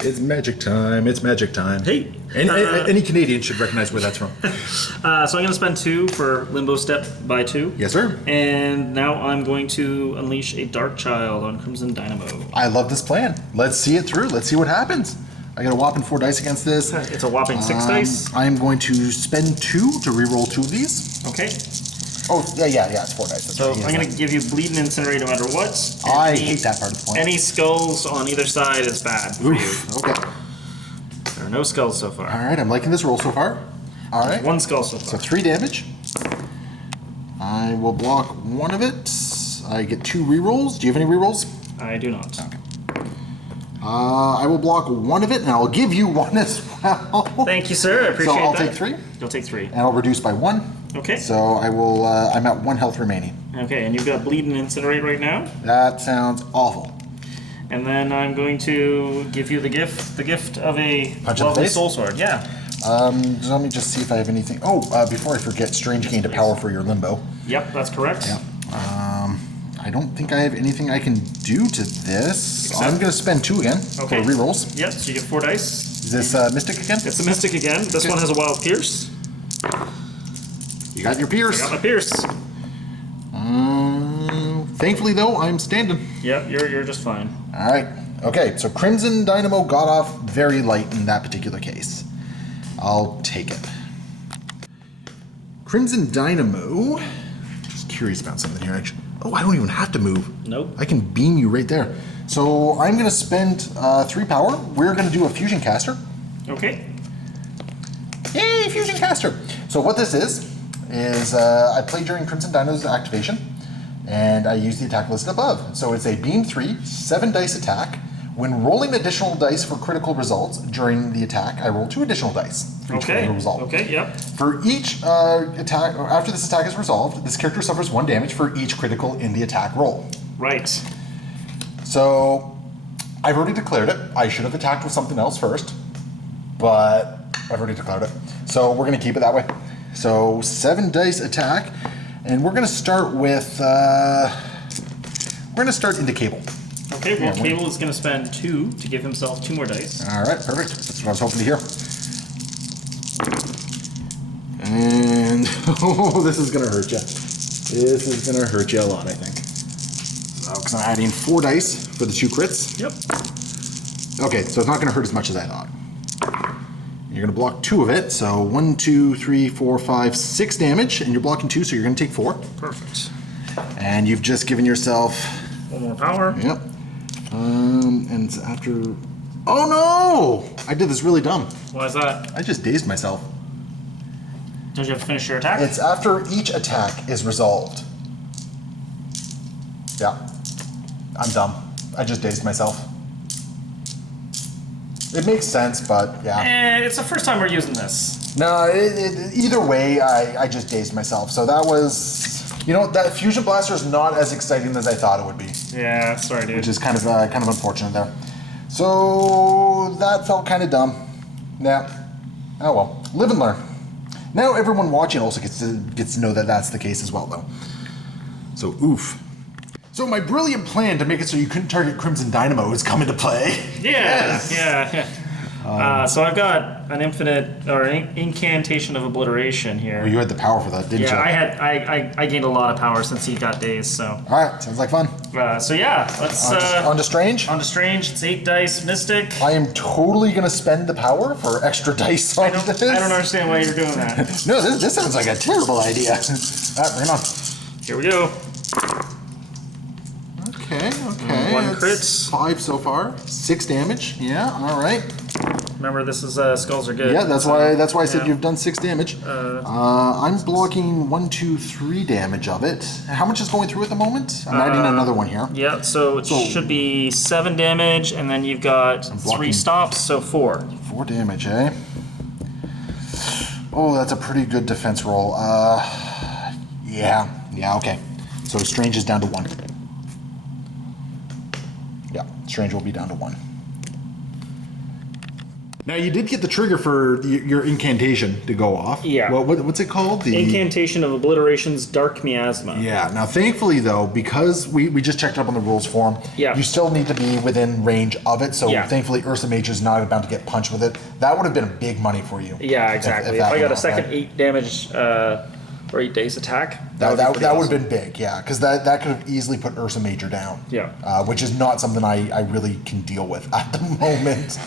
It's magic time. It's magic time. Hey. Any Canadian should recognize where that's from. So I'm going to spend 2 for Limbo Step by 2. Yes, sir. And now I'm going to unleash a Dark Child on Crimson Dynamo. I love this plan. Let's see it through. Let's see what happens. I got a whopping 4 dice against this. It's a whopping 6 dice. I'm going to spend 2 to reroll 2 of these. Okay. Oh, yeah, it's 4 dice. That's So right. He I'm has going to give you Bleed and Incinerate no matter what. I hate that part of the plan. Any skulls on either side is bad for you. Oof, okay. There are no skulls so far. All right, I'm liking this roll so far. All right. 1 skull so So far. 3 damage. I will block 1 of it. I get 2 rerolls. Do you have any rerolls? I do not. Okay. I will block 1 of it, and I'll give you 1 as well. Thank you, sir. I appreciate So I'll that. take 3, You'll take 3. and I'll reduce by 1. Okay. So I will. I'm at 1 health remaining. Okay, and you've got Bleed and Incinerate right now. That sounds awful. And then I'm going to give you the gift of a Punch in the lovely face? soul sword. Yeah. Let me just see if I have anything. Oh, before I forget, Strange gained a power for your limbo. Yep, that's correct. Yep. I don't think I have anything I can do to this. Except- I'm going to spend 2 again Okay. for rerolls. Yep, so you get 4 dice. Is this Mystic again? It's the Mystic again. This Okay. one has a Wild Pierce. You got your Pierce. I got my Pierce. Thankfully, though, I'm standing. Yep, you're just fine. All right. Okay, so Crimson Dynamo got off very light in that particular case. I'll take it. Crimson Dynamo. Just curious about something here, actually. Oh, I don't even have to move. Nope. I can beam you right there. So I'm going to spend 3 power. We're going to do a Fusion Caster. Okay. Yay, Fusion Caster! So what this is I play during Crimson Dynam's activation, and I use the attack listed above. So it's a Beam 3, 7 dice attack When rolling additional dice for critical results during the attack, I roll 2 additional dice for each critical result. Okay, yep. For each attack, or after this attack is resolved, this character suffers 1 damage for each critical in the attack roll. Right. So, I've already declared it. I should have attacked with something else first, but I've already declared it. So we're going to keep it that way. So 7 dice attack, and we're going to start with, we're going to start into Cable. Okay, well, Cable is going to spend 2 to give himself 2 more dice. All right, perfect. That's what I was hoping to hear. And, oh, this is going to hurt you. This is going to hurt you a lot, I think. So, because I'm adding 4 dice for the 2 crits. Yep. Okay, so it's not going to hurt as much as I thought. You're going to block 2 of it, so 1, 2, 3, 4, 5, 6 damage, and you're blocking 2, so you're going to take 4. Perfect. And you've just given yourself... 1 more power. Yep. And it's after... Oh no! I did this really dumb. Why is that? I just dazed myself. Don't you have to finish your attack? It's after each attack is resolved. Yeah. I'm dumb. I just dazed myself. It makes sense, but yeah. It's the first time we're using this. No, either way, I just dazed myself. So that was... You know, that Fusion Blaster is not as exciting as I thought it would be. Yeah, sorry, dude. Which is kind of unfortunate there. So that felt kind of dumb. Yeah. Oh well. Live and learn. Now everyone watching also gets to know that that's the case as well, though. So oof. So my brilliant plan to make it so you couldn't target Crimson Dynamo has come into play. Yeah. Yes. Yeah. So I've got an infinite or an incantation of obliteration here. Well, you had the power for that, didn't you? Yeah, I gained a lot of power since he got dazed. So. All right, sounds like fun. So yeah, let's on to Strange. On to Strange. It's 8 dice, Mystic. I am totally gonna spend the power for extra dice on this. I don't understand why you're doing that. No, this sounds like a terrible idea. All right, bring it on. Here we go. Okay. 1 crit. 5 so far. 6 damage. Yeah, all right. Remember, this is skulls are good. Yeah, that's why I said you've done 6 damage. I'm blocking 1, 2, 3 damage of it. How much is going through at the moment? I'm adding another one here. Yeah, so it should be 7 damage, and then you've got 3 stops, so 4. 4 damage, eh? Oh, that's a pretty good defense roll. Yeah, okay. So Strange is down to 1. Yeah, Strange will be down to 1. Now you did get the trigger for your incantation to go off. Yeah. What's it called? The Incantation of Obliteration's Dark Miasma. Yeah. Now, thankfully, though, because we just checked up on the rules form, you still need to be within range of it. So thankfully, Ursa Major is not about to get punched with it. That would have been a big money for you. Yeah, exactly. If I got a second 8 damage or 8 days attack, that would have been big. Yeah, because that could have easily put Ursa Major down. Yeah. Which is not something I really can deal with at the moment.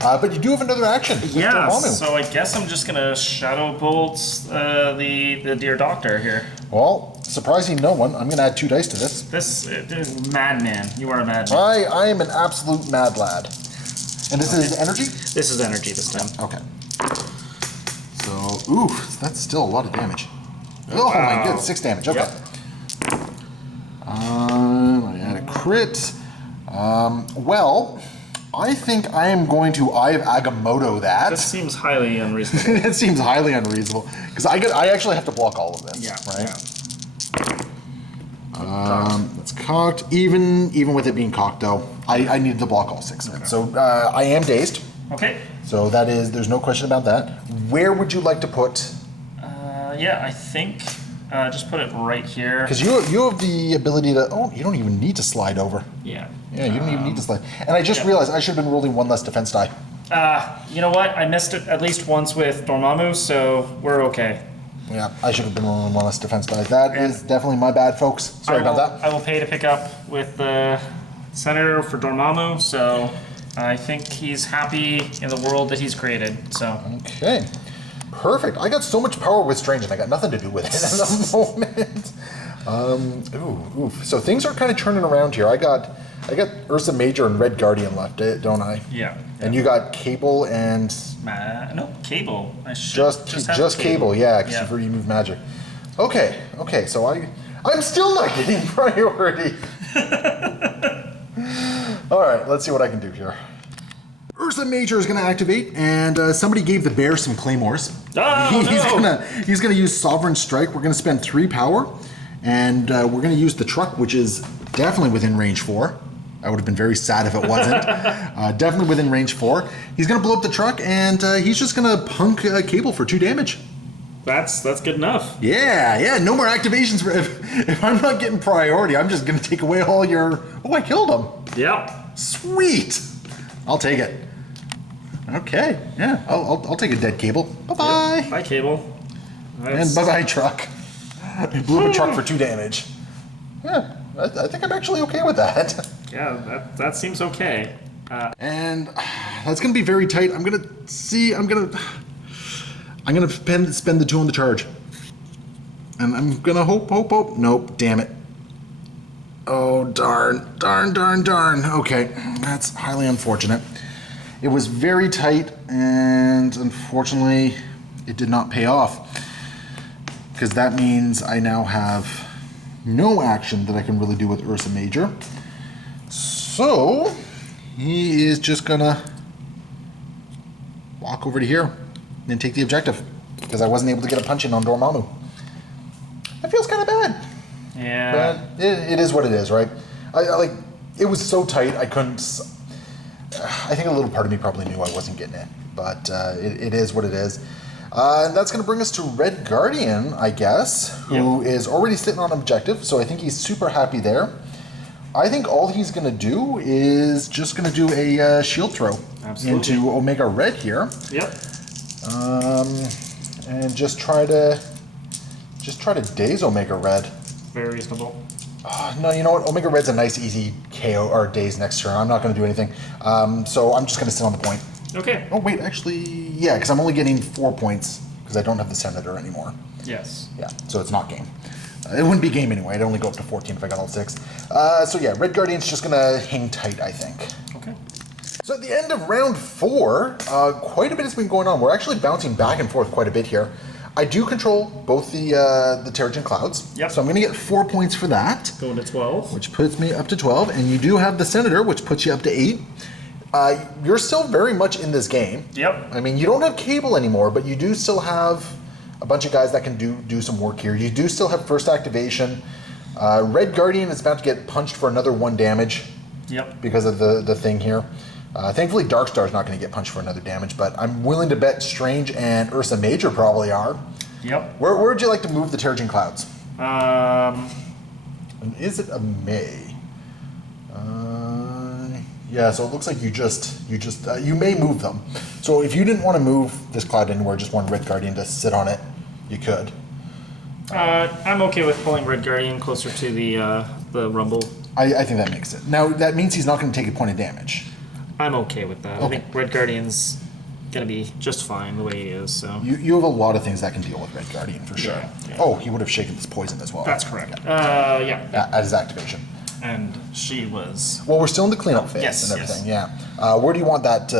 But you do have another action. Yeah, Dormammu. so I guess I'm just gonna Shadow Bolt the Dear Doctor here. Well, surprising no one, I'm gonna add 2 dice to this. This is madman. You are a madman. I am an absolute mad lad. And this is energy? This is energy this time. Okay. So, ooh, that's still a lot of damage. Oh my god, 6 damage. Okay. Yep. I add a crit. Well, I think I am going to Eye of Agamotto that. This seems highly unreasonable. It seems highly unreasonable because I actually have to block all of this. Yeah. Right. Yeah. It's cocked. Even with it being cocked, though, I needed to block all 6 of it. So I am dazed. Okay. So there's no question about that. Where would you like to put? Yeah, I think just put it right here. Because you have the ability to. Oh, you don't even need to slide over. Yeah. Yeah, you don't even need to slide. And I just realized I should have been rolling 1 less defense die. You know what? I missed it at least once with Dormammu, so we're okay. Yeah, I should have been rolling 1 less defense die. That is definitely my bad, folks. Sorry about that. I will pay to pick up with the Senator for Dormammu, so I think he's happy in the world that he's created. So. Okay. Perfect. I got so much power with Strange, and I got nothing to do with it at the moment. So things are kind of turning around here. I got Ursa Major and Red Guardian left, don't I? Yeah. And you got Cable and no Cable. I should just Cable. Yeah, because you move magic. Okay. So I'm still not getting priority. All right, let's see what I can do here. Ursa Major is going to activate, and somebody gave the bear some claymores. Oh, He's gonna use Sovereign Strike. We're going to spend 3 power, and we're going to use the truck, which is definitely within range 4. I would have been very sad if it wasn't. Definitely within range 4. He's going to blow up the truck, and he's just going to punk Cable for 2 damage. That's good enough. Yeah, no more activations. If I'm not getting priority, I'm just going to take away all your... Oh, I killed him. Yep. Sweet. I'll take it. Okay, yeah, I'll take a dead Cable. Bye-bye. Yep. Bye, Cable. And bye-bye, truck. He blew up a truck for 2 damage. Yeah, I think I'm actually okay with that. Yeah, that seems okay. And that's going to be very tight. I'm going to spend the 2 on the charge. And I'm going to hope. Nope, damn it. Oh, darn. Okay, that's highly unfortunate. It was very tight, and unfortunately, it did not pay off. Because that means I now have no action that I can really do with Ursa Major. So, he is just gonna walk over to here and take the objective. Because I wasn't able to get a punch in on Dormammu. That feels kind of bad. Yeah. But it is what it is, right? It was so tight, I couldn't... I think a little part of me probably knew I wasn't getting it. But it is what it is. And that's going to bring us to Red Guardian, I guess, who is already sitting on objective. So I think he's super happy there. I think all he's going to do is just going to do a shield throw into Omega Red here. Yep. And just try to daze Omega Red. Very reasonable. No, you know what? Omega Red's a nice, easy KO or daze next turn. I'm not going to do anything. So I'm just going to sit on the point. Okay. Oh, wait, actually, yeah, because I'm only getting 4 points because I don't have the Senator anymore. Yes. Yeah, so it's not game. It wouldn't be game anyway. I'd only go up to 14 if I got all 6. So yeah, Red Guardian's just going to hang tight, I think. Okay. So at the end of round 4, quite a bit has been going on. We're actually bouncing back and forth quite a bit here. I do control both the Terrigen Clouds. Yep. So I'm going to get 4 points for that. Going to 12. Which puts me up to 12. And you do have the Senator, which puts you up to 8. You're still very much in this game. Yep. I mean, you don't have Cable anymore, but you do still have a bunch of guys that can do some work here. You do still have first activation. Red Guardian is about to get punched for another 1 damage. Yep. Because of the thing here. Thankfully, Darkstar's not going to get punched for another damage, but I'm willing to bet Strange and Ursa Major probably are. Yep. Where would you like to move the Terrigen Clouds? And is it a May? Yeah, so it looks like you may move them. So if you didn't want to move this cloud anywhere, just want Red Guardian to sit on it, you could. I'm okay with pulling Red Guardian closer to the Rumble. I think that makes it. Now, that means he's not going to take a point of damage. I'm okay with that. Okay. I think Red Guardian's going to be just fine the way he is. So You have a lot of things that can deal with Red Guardian, for sure. Yeah. Oh, he would have shaken this poison as well. That's correct. Yeah. At his activation. And she was... Well, we're still in the cleanup phase Yes, and everything, yeah. Where do you want that?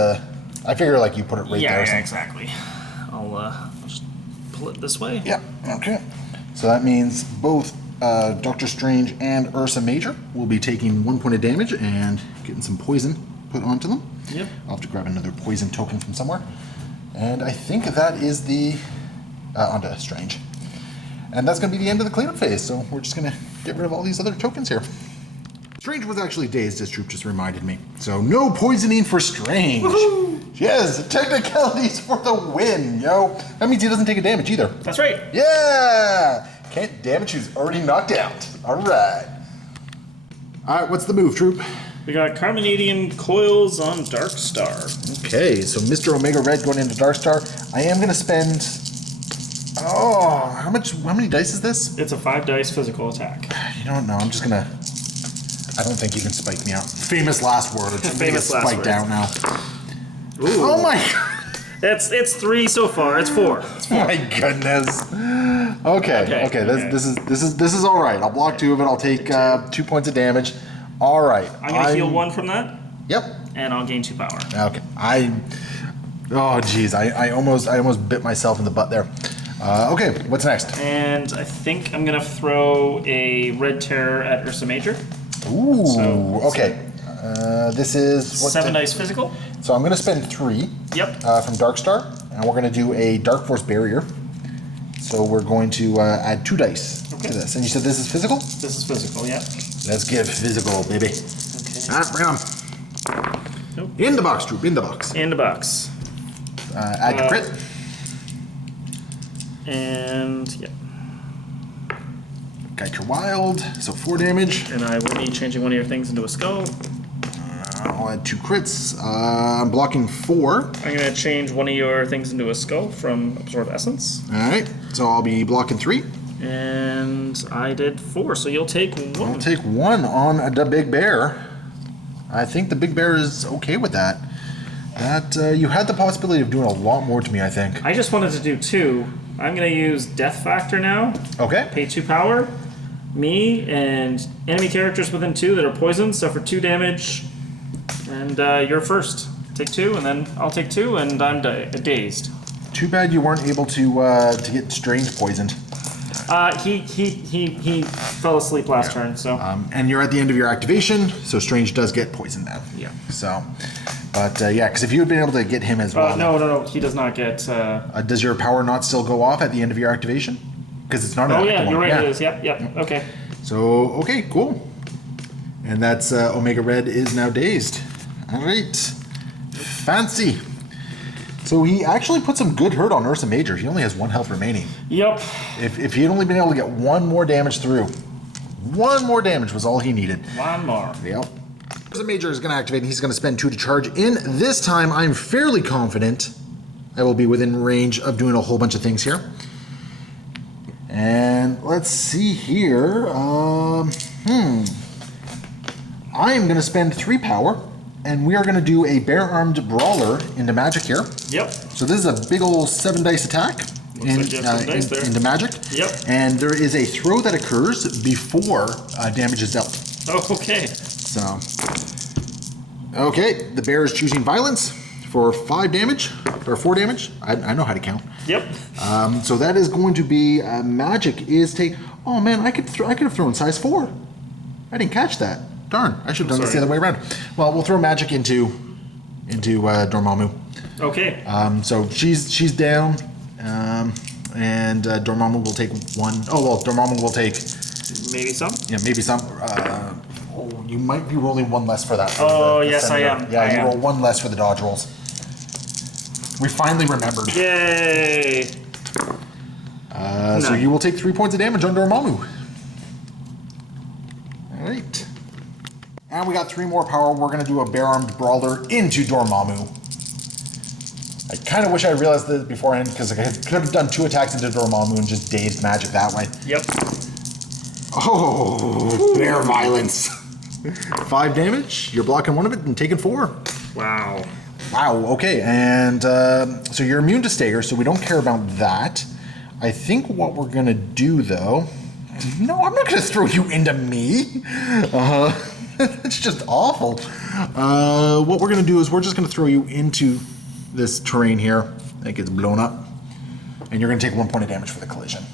I figure like you put it right there. Yeah, exactly. I'll just pull it this way. Yeah, okay. So that means both Doctor Strange and Ursa Major will be taking 1 point of damage and getting some poison put onto them. Yep. I'll have to grab another poison token from somewhere. And I think that is the... onto Strange. And that's going to be the end of the cleanup phase, so we're just going to get rid of all these other tokens here. Strange was actually dazed, as Troop just reminded me. So no poisoning for Strange. Woohoo! Yes, technicalities for the win, yo. That means he doesn't take a damage either. That's right. Yeah! Can't damage who's already knocked out. All right. All right, what's the move, Troop? We got Carbonadium Coils on Dark Star. Okay, so Mr. Omega Red going into Dark Star. I am going to spend... Oh, how many dice is this? It's a 5 dice physical attack. You don't know, I'm just going to... I don't think you can spike me out. Famous last words. Famous last spiked words. out now. Ooh. Oh my god. It's 3 so far. It's 4. Oh my goodness. Okay. This is all right. I'll block 2 of it. I'll take 2 points of damage. All right. I'm gonna heal 1 from that. Yep. And I'll gain 2 power. Okay. Oh geez. I almost bit myself in the butt there. Okay. What's next? And I think I'm gonna throw a Red Terror at Ursa Major. Ooh. Okay. This is... 7 dice physical. So I'm going to spend 3 Yep. from Darkstar, and we're going to do a Dark Force Barrier. So we're going to add 2 dice to this. And you said this is physical? This is physical, yeah. Let's get physical, baby. Okay. Bring 'em. Nope. In the box, Troop, in the box. In the box. Add your crit. And, yeah. Got your wild, so 4 damage. And I will be changing one of your things into a skull. I'll add 2 crits. I'm blocking 4. I'm going to change one of your things into a skull from Absorb Essence. Alright, so I'll be blocking 3. And I did 4, so you'll take 1. I'll take 1 on the big bear. I think the big bear is okay with that. That you had the possibility of doing a lot more to me, I think. I just wanted to do 2. I'm going to use Death Factor now. Okay. Pay 2 power. Me and enemy characters within 2 that are poisoned suffer 2 damage. And you're first. Take 2, and then I'll take 2, and I'm dazed. Too bad you weren't able to get Strange poisoned. He fell asleep last turn, so. And you're at the end of your activation, so Strange does get poisoned now. Yeah. So, but yeah, because if you had been able to get him as well. No, he does not get. Does your power not still go off at the end of your activation? Because it's not an Oh active yeah, one. you're right. It is. Yep. Okay. So okay, cool. And that's Omega Red is now dazed. All right, fancy. So he actually put some good hurt on Ursa Major. He only has 1 health remaining. Yep. If he had only been able to get 1 more damage through, 1 more damage was all he needed. 1 more. Yep. Ursa Major is going to activate, and he's going to spend 2 to charge in. This time, I'm fairly confident I will be within range of doing a whole bunch of things here. And let's see here. I am going to spend 3 power, and we are going to do a Bear-Armed Brawler into magic here. Yep. So this is a big old 7 dice attack into magic. Yep. And there is a throw that occurs before damage is dealt. Oh, okay. So, okay, the bear is choosing violence for 5 damage, or 4 damage. I know how to count. Yep. So that is going to be magic is take. Oh man, I could have thrown size 4. I didn't catch that. Darn, I should have done this the other way around. Well, we'll throw magic into Dormammu. Okay. So she's down, and Dormammu will take 1. Oh well, Dormammu will take maybe some. Yeah, maybe some. You might be rolling 1 less for that. Yes, I am. Yeah, you roll 1 less for the dodge rolls. We finally remembered. Yay! So you will take 3 points of damage on Dormammu. Alright. And we got 3 more power. We're going to do a Bear-Armed Brawler into Dormammu. I kind of wish I realized this beforehand, because I could have done 2 attacks into Dormammu and just dazed magic that way. Yep. Oh, bear violence. 5 damage. You're blocking 1 of it and taking 4. Wow. Wow, okay, and so you're immune to stagger, so we don't care about that. I think what we're gonna do, though... No, I'm not gonna throw you into me! It's just awful. What we're gonna do is we're just gonna throw you into this terrain here. That gets blown up. And you're gonna take 1 point of damage for the collision.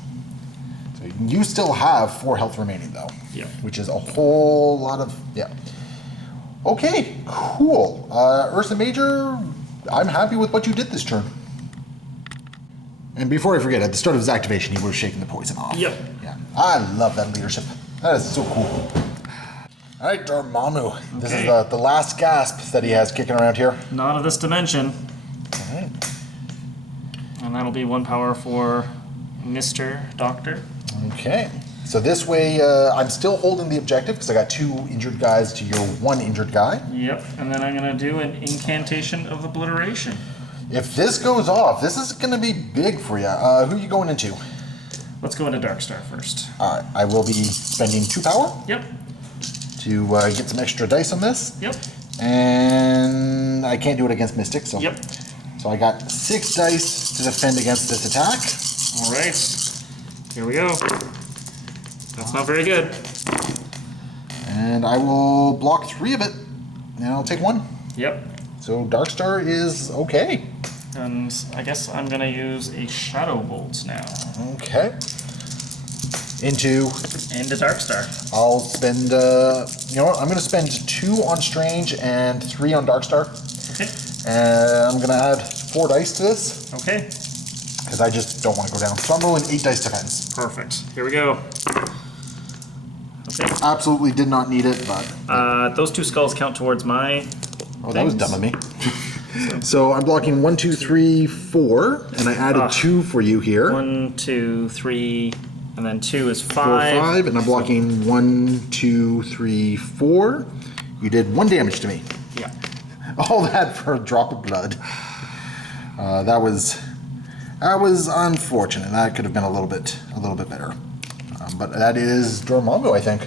So you still have 4 health remaining, though. Yeah. Which is a whole lot of... Yeah. Okay, cool. Ursa Major, I'm happy with what you did this turn. And before I forget, at the start of his activation, he would have shaken the poison off. Yep. Yeah, I love that leadership. That is so cool. All right, Dormammu. This is the last gasp that he has kicking around here. Not of this dimension. All right. And that'll be 1 power for Mr. Doctor. Okay. So this way, I'm still holding the objective because I got 2 injured guys to your 1 injured guy. Yep, and then I'm going to do an Incantation of Obliteration. If this goes off, this is going to be big for you. Who are you going into? Let's go into Darkstar first. All right. I will be spending 2 power. Yep. To get some extra dice on this. Yep. And I can't do it against Mystic, so. Yep. So I got 6 dice to defend against this attack. All right. Here we go. That's not very good. And I will block 3 of it, and I'll take 1. Yep. So Darkstar is okay. And I guess I'm going to use a Shadow Bolt now. Okay. into Darkstar. I'll spend, you know what, I'm going to spend 2 on Strange and 3 on Darkstar. Okay. And I'm going to add 4 dice to this. Okay. Because I just don't want to go down. So I'm rolling 8 dice defense. Perfect. Here we go. Okay. Absolutely did not need it, but... those 2 skulls count towards my Oh, that was dumb of me. So I'm blocking 1, 2, 3, 4, and I added 2 for you here. 1, 2, 3, and then 2 is 5. 4, 5, and I'm blocking 1, 2, 3, 4. You did 1 damage to me. Yeah. All that for a drop of blood. That was unfortunate. That could have been a little bit better. But that is Dormammu, I think.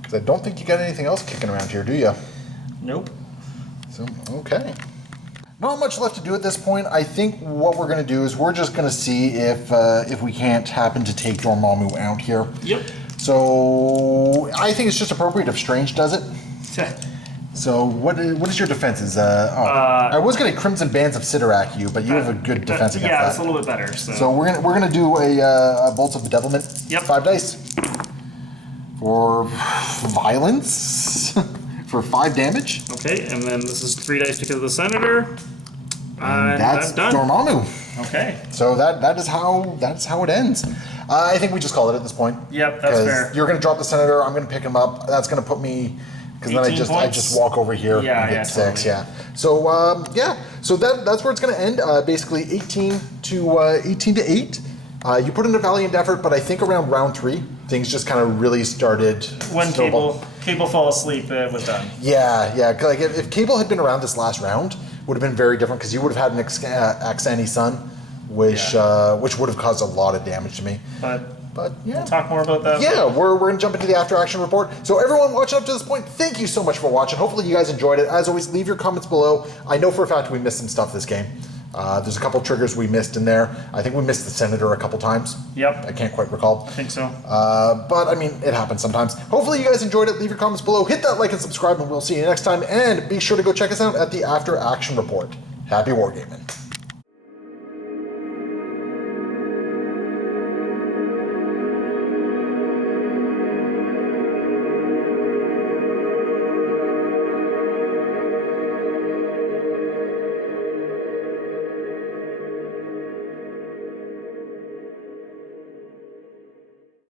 Because I don't think you got anything else kicking around here, do you? Nope. So, okay. Not much left to do at this point. I think what we're going to do is we're just going to see if we can't happen to take Dormammu out here. Yep. So, I think it's just appropriate if Strange does it. So, what is your defenses? I was going to Crimson Bands of Sidorak you, but you have a good defense against that. Yeah, it's a little bit better. So we're gonna do a Bolts of Bedevilment. Yep. 5 dice. For violence. For 5 damage. Okay, and then this is 3 dice because of the Senator. And That's done. Dormammu. Okay. So that is how it ends. I think we just call it at this point. Yep, that's fair. You're gonna drop the Senator. I'm gonna pick him up. That's gonna put me. Because then I just walk over here and get 6. Totally. Yeah. So So that's where it's gonna end. Basically 18 to 8. You put in a valiant effort, but I think around round 3, things just kind of really started. When Cable fall asleep, it was done. Yeah. Like if Cable had been around this last round, would have been very different because you would have had an Axani Sun, which would have caused a lot of damage to me. But yeah. We'll talk more about that. Yeah, we're going to jump into the after action report. So everyone watching up to this point, thank you so much for watching. Hopefully you guys enjoyed it. As always, leave your comments below. I know for a fact we missed some stuff this game. There's a couple triggers we missed in there. I think we missed the Senator a couple times. Yep. I can't quite recall. I think so. But I mean, it happens sometimes. Hopefully you guys enjoyed it. Leave your comments below. Hit that like and subscribe, and we'll see you next time. And be sure to go check us out at the after action report. Happy wargaming.